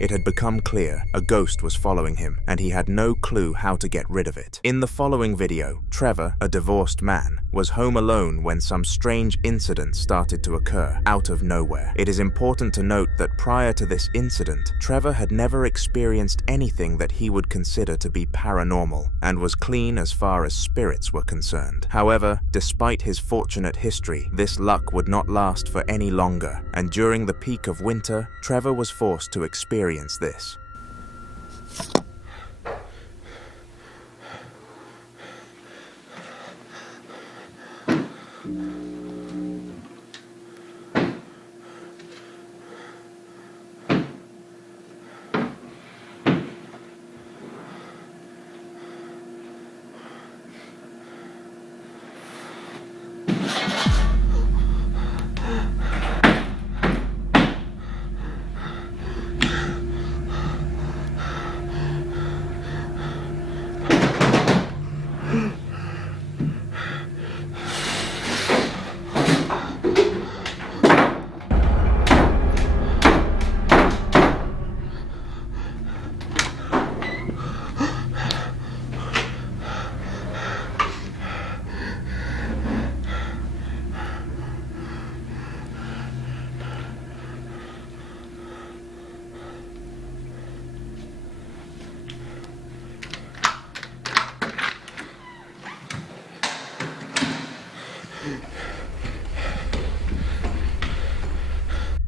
It had become clear a ghost was following him, and he had no clue how to get rid of it. In the following video, Trevor, a divorced man, was home alone when some strange incident started to occur out of nowhere. It is important to note that prior to this incident, Trevor had never experienced anything that he would consider to be paranormal, and was clean as far as spirits were concerned. However, despite his fortunate history, this luck would not last for any longer, and during the peak of winter, Trevor was forced to experience this.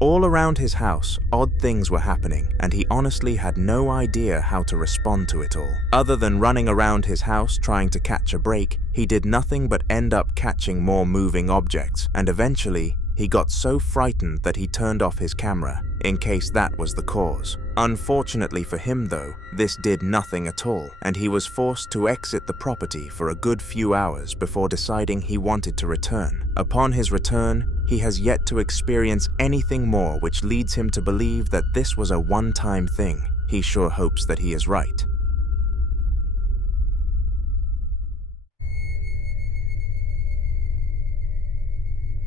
All around his house, odd things were happening, and he honestly had no idea how to respond to it all. Other than running around his house trying to catch a break, he did nothing but end up catching more moving objects, and eventually, he got so frightened that he turned off his camera, in case that was the cause. Unfortunately for him though, this did nothing at all, and he was forced to exit the property for a good few hours before deciding he wanted to return. Upon his return, he has yet to experience anything more, which leads him to believe that this was a one-time thing. He sure hopes that he is right.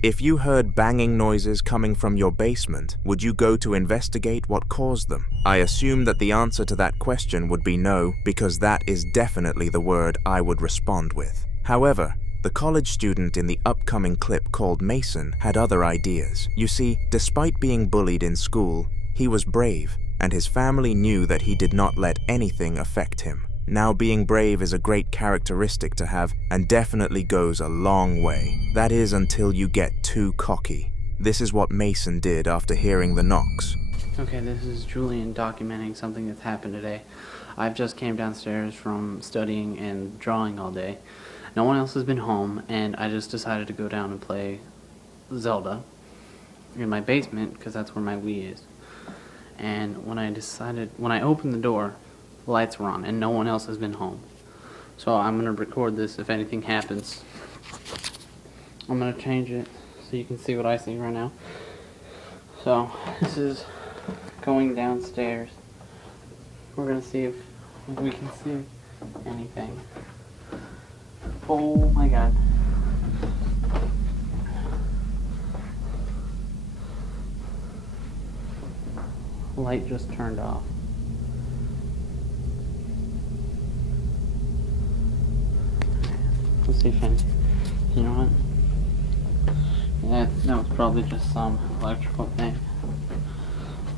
If you heard banging noises coming from your basement, would you go to investigate what caused them? I assume that the answer to that question would be no, because that is definitely the word I would respond with. However, the college student in the upcoming clip called Mason had other ideas. You see, despite being bullied in school, he was brave, and his family knew that he did not let anything affect him. Now, being brave is a great characteristic to have and definitely goes a long way. That is until you get too cocky. This is what Mason did after hearing the knocks. Okay, this is Julian documenting something that's happened today. I've just came downstairs from studying and drawing all day. No one else has been home, and I just decided to go down and play Zelda in my basement because that's where my Wii is. And when I opened the door, the lights were on and no one else has been home. So I'm going to record this if anything happens. I'm going to change it so you can see what I see right now. So this is going downstairs. We're going to see if we can see anything. Oh my god. Light just turned off. Let's see if anything. You know what? Yeah, that was probably just some electrical thing.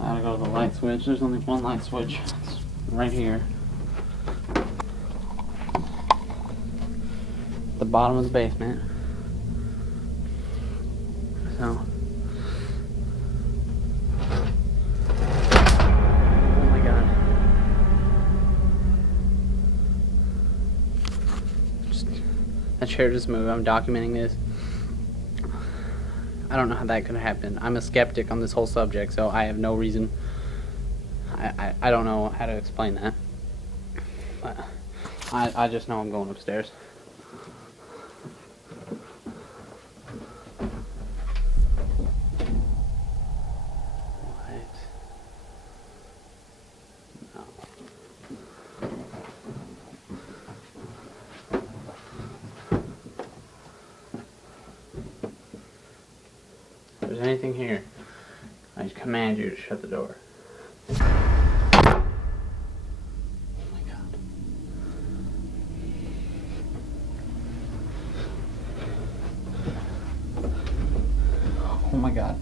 I gotta go to the light switch. There's only one light switch. It's right here. At the bottom of the basement. So. Oh my god. That chair just moved. I'm documenting this. I don't know how that could happen. I'm a skeptic on this whole subject, so I have no reason. I don't know how to explain that. But I just know I'm going upstairs. If there's anything here, I command you to shut the door. Oh my god. Oh my god.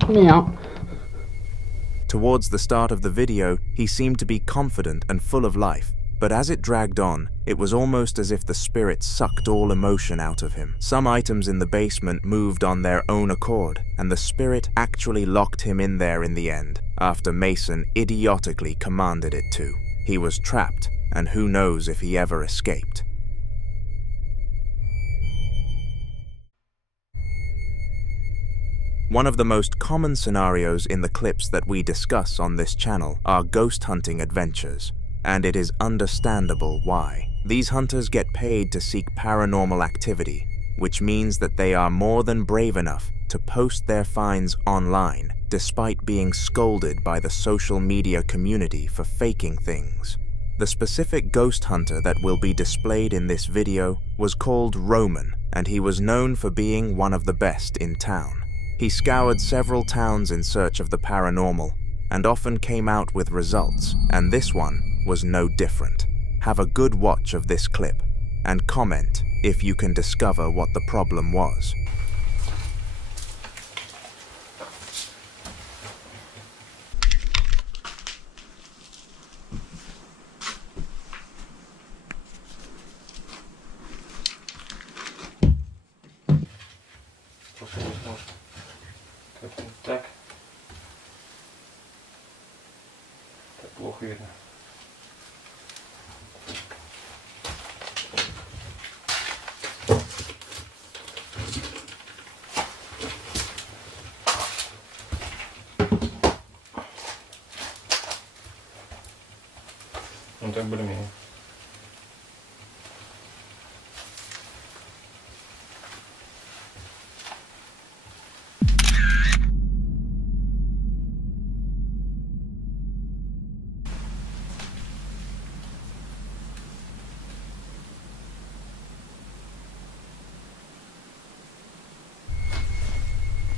Let me out. Towards the start of the video, he seemed to be confident and full of life. But as it dragged on, it was almost as if the spirit sucked all emotion out of him. Some items in the basement moved on their own accord, and the spirit actually locked him in there in the end, after Mason idiotically commanded it to. He was trapped, and who knows if he ever escaped. One of the most common scenarios in the clips that we discuss on this channel are ghost hunting adventures. And it is understandable why. These hunters get paid to seek paranormal activity, which means that they are more than brave enough to post their finds online, despite being scolded by the social media community for faking things. The specific ghost hunter that will be displayed in this video was called Roman, and he was known for being one of the best in town. He scoured several towns in search of the paranormal, and often came out with results, and this one was no different. Have a good watch of this clip, and comment if you can discover what the problem was. Так. Так плохо видно. Ну так более-менее.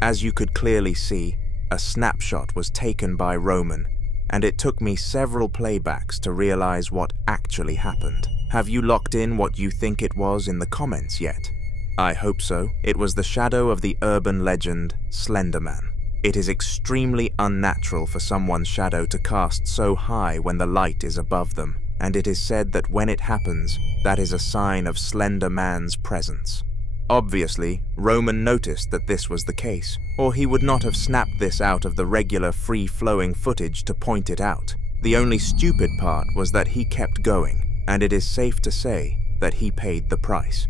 As you could clearly see, a snapshot was taken by Roman, and it took me several playbacks to realize what actually happened. Have you locked in what you think it was in the comments yet? I hope so. It was the shadow of the urban legend, Slender Man. It is extremely unnatural for someone's shadow to cast so high when the light is above them, and it is said that when it happens, that is a sign of Slender Man's presence. Obviously, Roman noticed that this was the case, or he would not have snapped this out of the regular free-flowing footage to point it out. The only stupid part was that he kept going, and it is safe to say that he paid the price.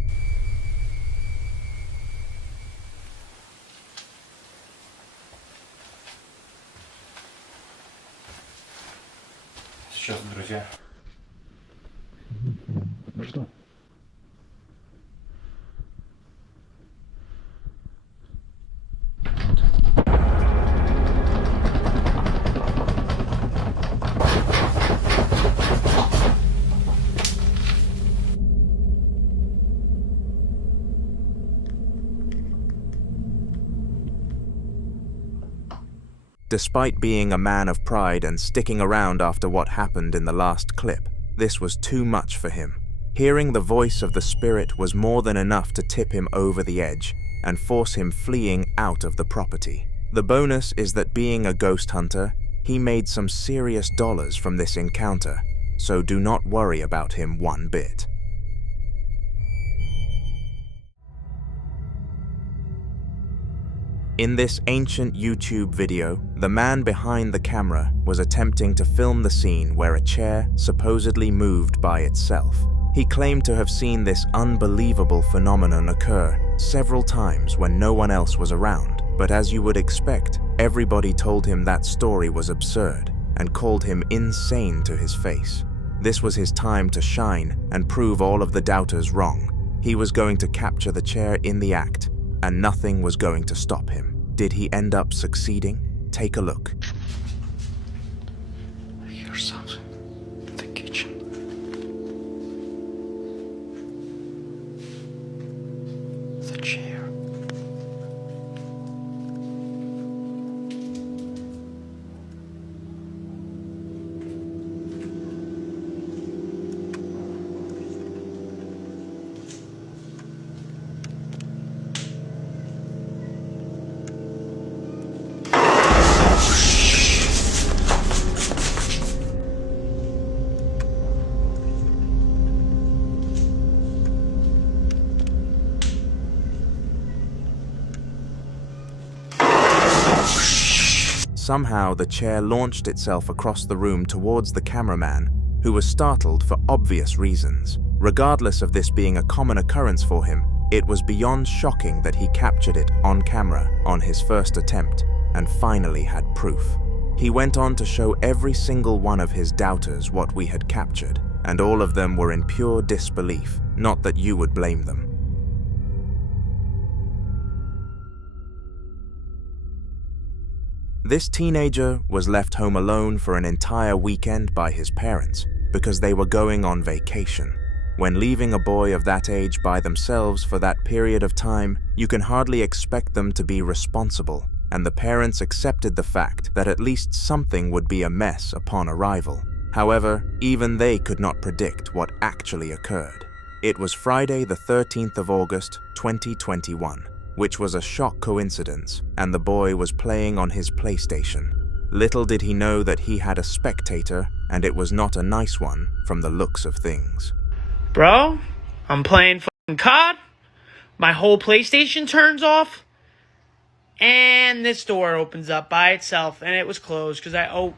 Сейчас, друзья. Что? Despite being a man of pride and sticking around after what happened in the last clip, this was too much for him. Hearing the voice of the spirit was more than enough to tip him over the edge and force him fleeing out of the property. The bonus is that being a ghost hunter, he made some serious dollars from this encounter, so do not worry about him one bit. In this ancient YouTube video, the man behind the camera was attempting to film the scene where a chair supposedly moved by itself. He claimed to have seen this unbelievable phenomenon occur several times when no one else was around, but as you would expect, everybody told him that story was absurd and called him insane to his face. This was his time to shine and prove all of the doubters wrong. He was going to capture the chair in the act, and nothing was going to stop him. Did he end up succeeding? Take a look. I hear something in the kitchen. The chair. Somehow, the chair launched itself across the room towards the cameraman, who was startled for obvious reasons. Regardless of this being a common occurrence for him, it was beyond shocking that he captured it on camera on his first attempt and finally had proof. He went on to show every single one of his doubters what we had captured, and all of them were in pure disbelief, not that you would blame them. This teenager was left home alone for an entire weekend by his parents because they were going on vacation. When leaving a boy of that age by themselves for that period of time, you can hardly expect them to be responsible, and the parents accepted the fact that at least something would be amiss upon arrival. However, even they could not predict what actually occurred. It was Friday the 13th of August, 2021. Which was a shock coincidence, and the boy was playing on his PlayStation. Little did he know that he had a spectator, and it was not a nice one from the looks of things. Bro, I'm playing f***ing COD. My whole PlayStation turns off. And this door opens up by itself, and it was closed because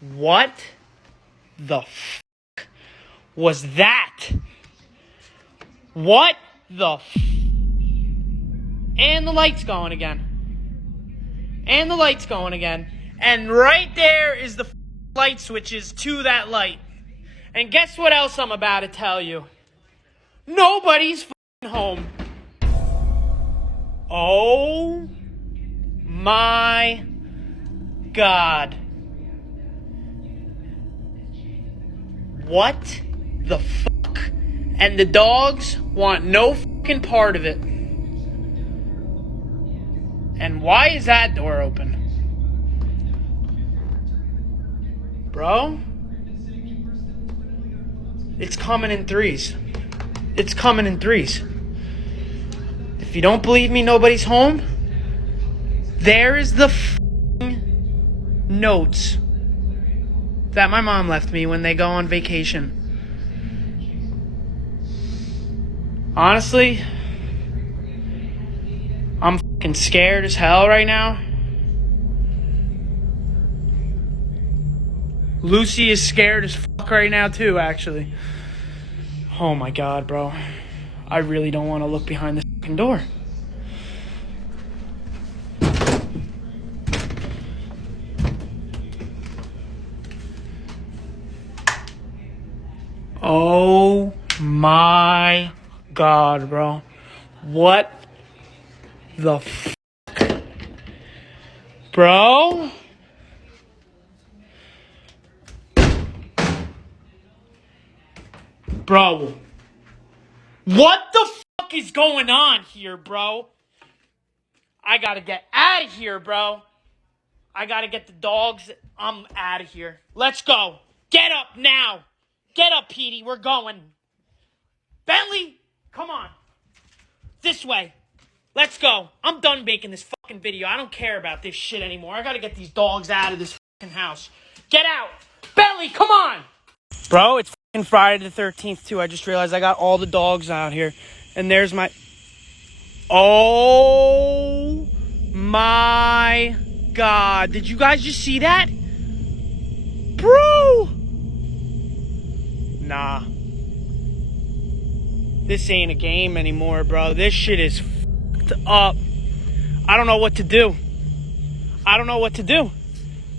what the f*** was that? What the f***? And the light's going again. And the light's going again. And right there is the light switches to that light. And guess what else I'm about to tell you? Nobody's home. Oh my God. What the fuck? And the dogs want no fucking part of it. And why is that door open? Bro? It's coming in threes. It's coming in threes. If you don't believe me, nobody's home. There is the notes that my mom left me when they go on vacation. Honestly, I'm fucking scared as hell right now. Lucy is scared as fuck right now too, actually. Oh my God, bro. I really don't want to look behind this fucking door. Oh my God, bro. What the fuck? Bro? Bro. What the fuck is going on here, bro? I gotta get out of here, bro. I gotta get the dogs. I'm out of here. Let's go. Get up now. Get up, Petey. We're going. Bentley, come on. This way. Let's go. I'm done making this fucking video. I don't care about this shit anymore. I gotta get these dogs out of this fucking house. Get out. Bentley, come on. Bro, it's fucking Friday the 13th, too. I just realized I got all the dogs out here. And there's my... Oh my God. Did you guys just see that? Bro! Nah. This ain't a game anymore, bro. This shit is fucked up. I don't know what to do. I don't know what to do.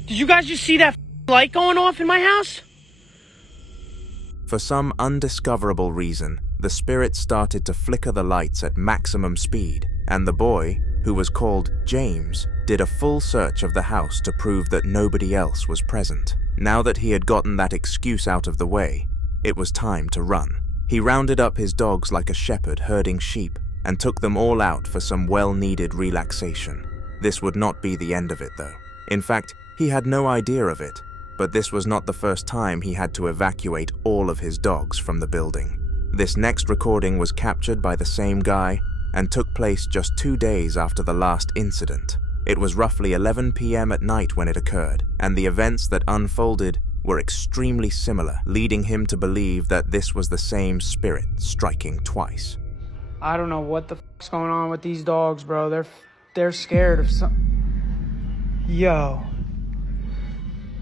Did you guys just see that light going off in my house? For some undiscoverable reason, the spirit started to flicker the lights at maximum speed, and the boy, who was called James, did a full search of the house to prove that nobody else was present. Now that he had gotten that excuse out of the way, it was time to run. He rounded up his dogs like a shepherd herding sheep and took them all out for some well-needed relaxation. This would not be the end of it, though. In fact, he had no idea of it, but this was not the first time he had to evacuate all of his dogs from the building. This next recording was captured by the same guy and took place just 2 days after the last incident. It was roughly 11 p.m. at night when it occurred, and the events that unfolded were extremely similar, leading him to believe that this was the same spirit striking twice. I don't know what the fuck's going on with these dogs, bro. They're scared of something. Yo.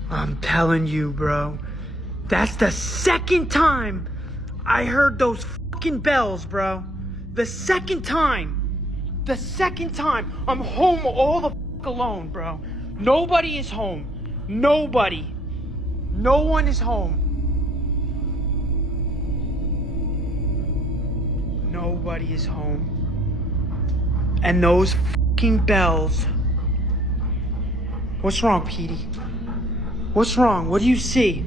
I'm telling you, bro. That's the second time I heard those fucking bells, bro. The second time. The second time. I'm home all the fuck alone, bro. Nobody is home. Nobody. No one is home. Nobody is home. And those fucking bells. What's wrong, Petey? What's wrong? What do you see?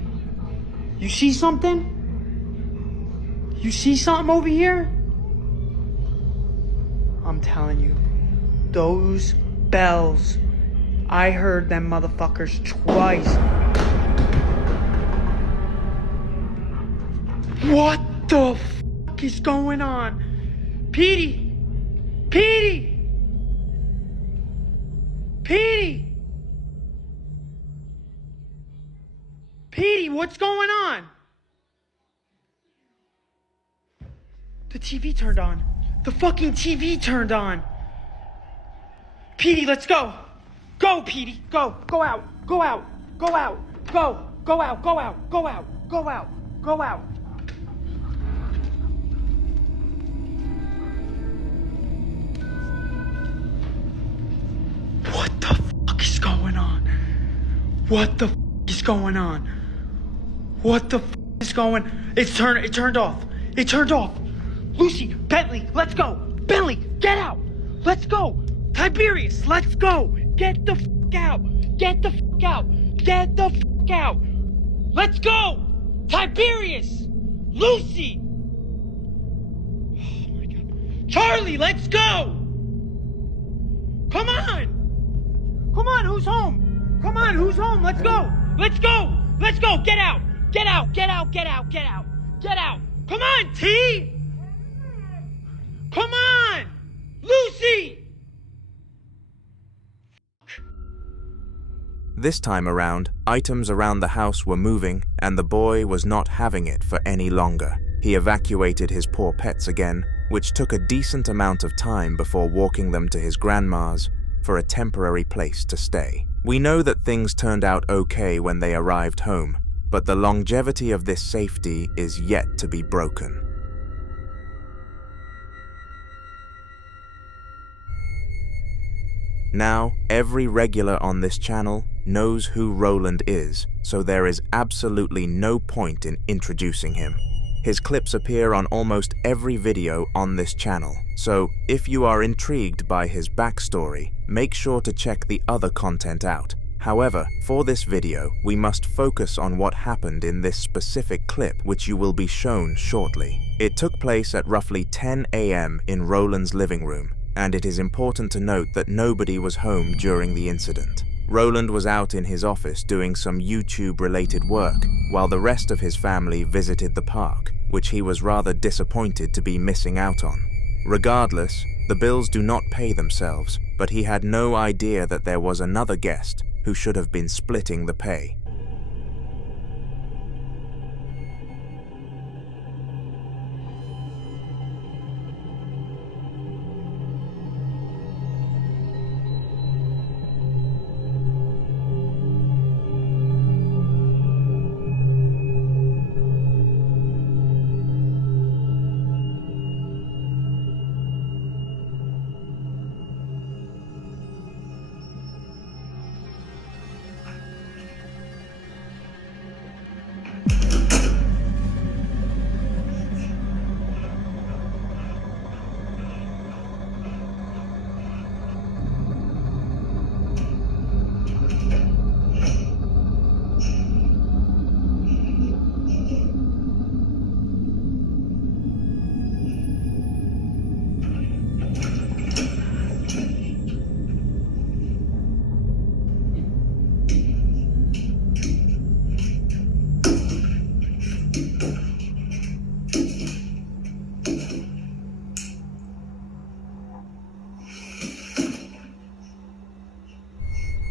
You see something? You see something over here? I'm telling you, those bells, I heard them motherfuckers twice. What the fuck is going on? Petey! Petey! Petey! Petey, what's going on? The TV turned on. The fucking TV turned on. Petey, let's go. Go, Petey. Go. Go out. Go out. Go out. Go. Go out. Go out. Go out. Go out. Go out. What the fuck is going on? What the fuck is going on? What the fuck is going? It turned off. It turned off. Lucy, Bentley, let's go. Bentley, get out. Let's go. Tiberius, let's go. Get the fuck out. Get the fuck out. Get the fuck out. Let's go. Tiberius. Lucy. Oh my God. Charlie, let's go. Come on. Come on, who's home? Come on, who's home? Let's go. Let's go. Let's go. Get out. Get out. Get out. Get out. Get out. Get out. Come on, T. Come on. Lucy. This time around, items around the house were moving, and the boy was not having it for any longer. He evacuated his poor pets again, which took a decent amount of time before walking them to his grandma's for a temporary place to stay. We know that things turned out okay when they arrived home, but the longevity of this safety is yet to be broken. Now, every regular on this channel knows who Roland is, so there is absolutely no point in introducing him. His clips appear on almost every video on this channel, so if you are intrigued by his backstory, make sure to check the other content out. However, for this video, we must focus on what happened in this specific clip, which you will be shown shortly. It took place at roughly 10 a.m. in Roland's living room, and it is important to note that nobody was home during the incident. Roland was out in his office doing some YouTube-related work, while the rest of his family visited the park, which he was rather disappointed to be missing out on. Regardless, the bills do not pay themselves, but he had no idea that there was another guest who should have been splitting the pay.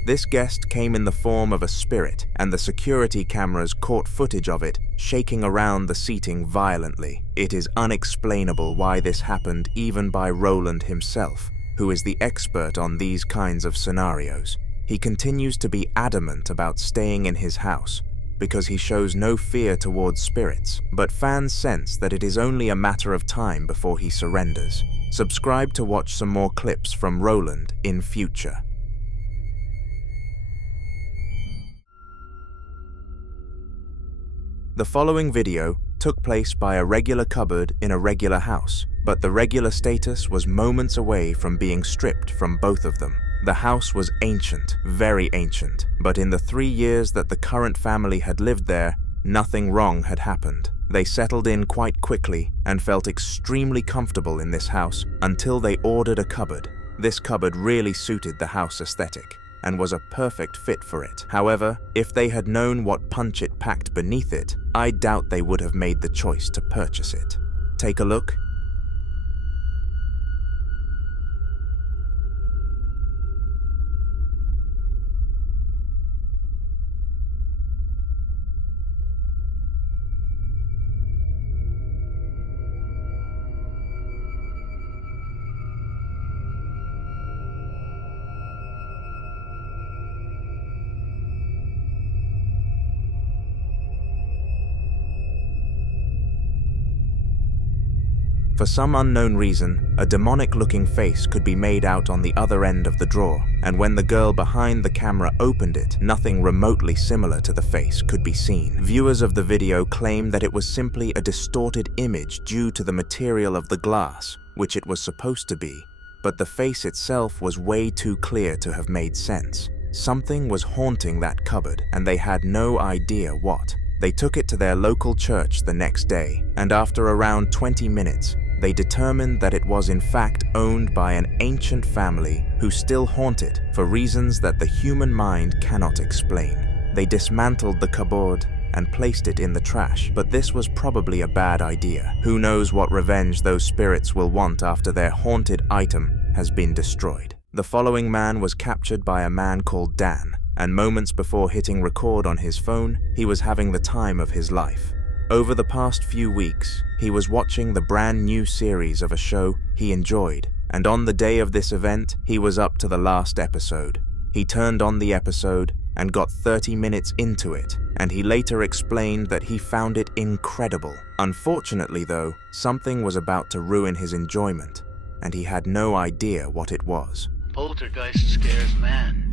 This guest came in the form of a spirit, and the security cameras caught footage of it shaking around the seating violently. It is unexplainable why this happened even by Roland himself, who is the expert on these kinds of scenarios. He continues to be adamant about staying in his house because he shows no fear towards spirits, but fans sense that it is only a matter of time before he surrenders. Subscribe to watch some more clips from Roland in future. The following video took place by a regular cupboard in a regular house, but the regular status was moments away from being stripped from both of them. The house was ancient, very ancient, but in the 3 years that the current family had lived there, nothing wrong had happened. They settled in quite quickly and felt extremely comfortable in this house until they ordered a cupboard. This cupboard really suited the house aesthetic and was a perfect fit for it. However, if they had known what punch it packed beneath it, I doubt they would have made the choice to purchase it. Take a look. For some unknown reason, a demonic-looking face could be made out on the other end of the drawer, and when the girl behind the camera opened it, nothing remotely similar to the face could be seen. Viewers of the video claim that it was simply a distorted image due to the material of the glass, which it was supposed to be, but the face itself was way too clear to have made sense. Something was haunting that cupboard, and they had no idea what. They took it to their local church the next day, and after around 20 minutes, they determined that it was in fact owned by an ancient family who still haunt it for reasons that the human mind cannot explain. They dismantled the cupboard and placed it in the trash, but this was probably a bad idea. Who knows what revenge those spirits will want after their haunted item has been destroyed. The following man was captured by a man called Dan, and moments before hitting record on his phone, he was having the time of his life. Over the past few weeks, he was watching the brand new series of a show he enjoyed, and on the day of this event, he was up to the last episode. He turned on the episode and got 30 minutes into it, and he later explained that he found it incredible. Unfortunately though, something was about to ruin his enjoyment, and he had no idea what it was. Poltergeist scares man.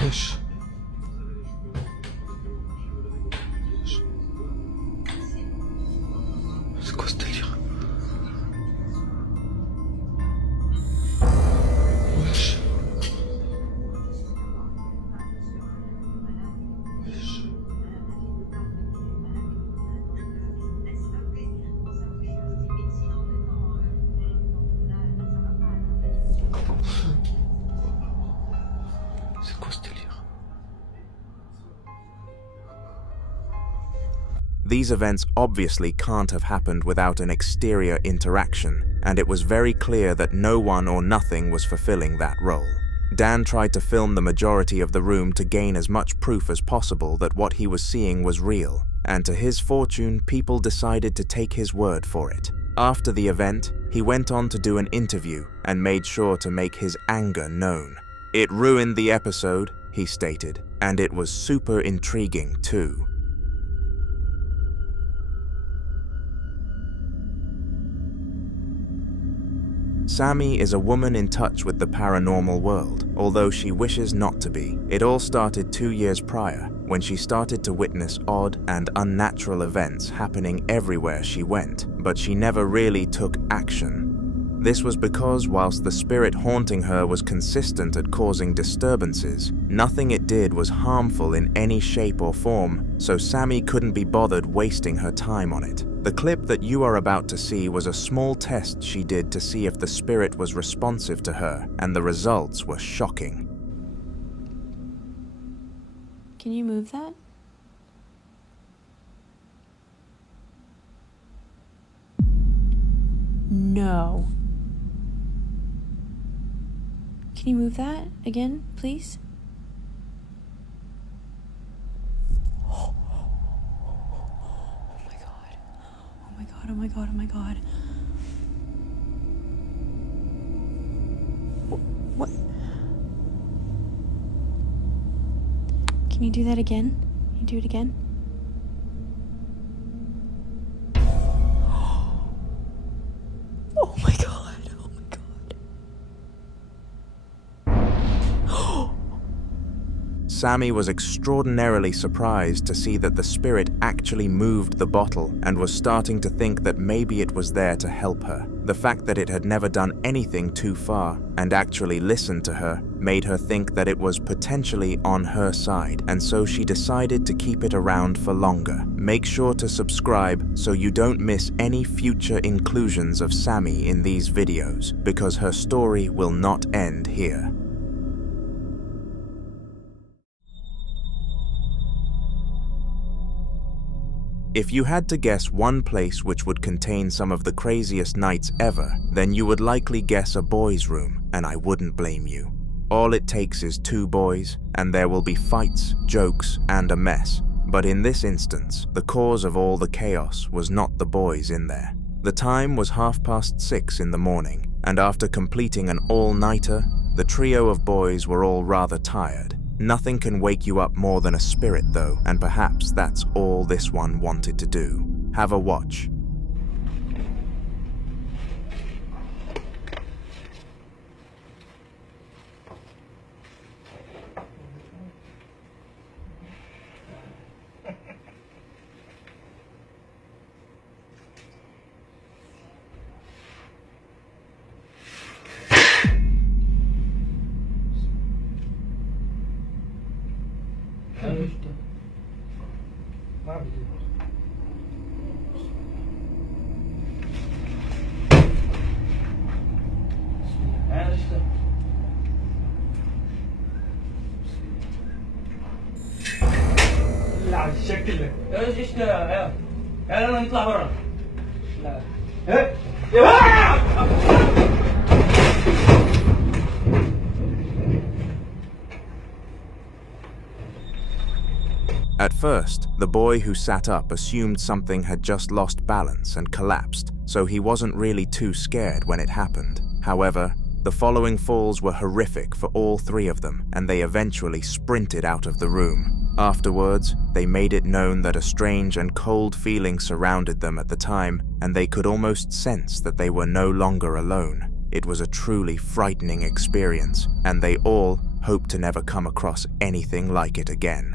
Hush. C'est quoi ce délire? Wesh. C'est quoi ce délire? These events obviously can't have happened without an exterior interaction, and it was very clear that no one or nothing was fulfilling that role. Dan tried to film the majority of the room to gain as much proof as possible that what he was seeing was real, and to his fortune, people decided to take his word for it. After the event, he went on to do an interview and made sure to make his anger known. "It ruined the episode," he stated, "and it was super intriguing too." Sammy is a woman in touch with the paranormal world, although she wishes not to be. It all started 2 years prior, when she started to witness odd and unnatural events happening everywhere she went, but she never really took action. This was because whilst the spirit haunting her was consistent at causing disturbances, nothing it did was harmful in any shape or form, so Sammy couldn't be bothered wasting her time on it. The clip that you are about to see was a small test she did to see if the spirit was responsive to her, and the results were shocking. Can you move that? No. Can you move that again, please? Oh my god. Oh my god, oh my god, oh my god. What? Can you do that again? Can you do it again? Oh my god. Sammy was extraordinarily surprised to see that the spirit actually moved the bottle and was starting to think that maybe it was there to help her. The fact that it had never done anything too far and actually listened to her made her think that it was potentially on her side, and so she decided to keep it around for longer. Make sure to subscribe so you don't miss any future inclusions of Sammy in these videos, because her story will not end here. If you had to guess one place which would contain some of the craziest nights ever, then you would likely guess a boys' room, and I wouldn't blame you. All it takes is 2 boys, and there will be fights, jokes, and a mess. But in this instance, the cause of all the chaos was not the boys in there. The time was 6:30 in the morning, and after completing an all-nighter, the trio of boys were all rather tired. Nothing can wake you up more than a spirit though, and perhaps that's all this one wanted to do. Have a watch. الشكل ايش ايش يلا يلا نطلع برا لا At first, the boy who sat up assumed something had just lost balance and collapsed, so he wasn't really too scared when it happened. However, the following falls were horrific for all three of them, and they eventually sprinted out of the room. Afterwards, they made it known that a strange and cold feeling surrounded them at the time, and they could almost sense that they were no longer alone. It was a truly frightening experience, and they all hoped to never come across anything like it again.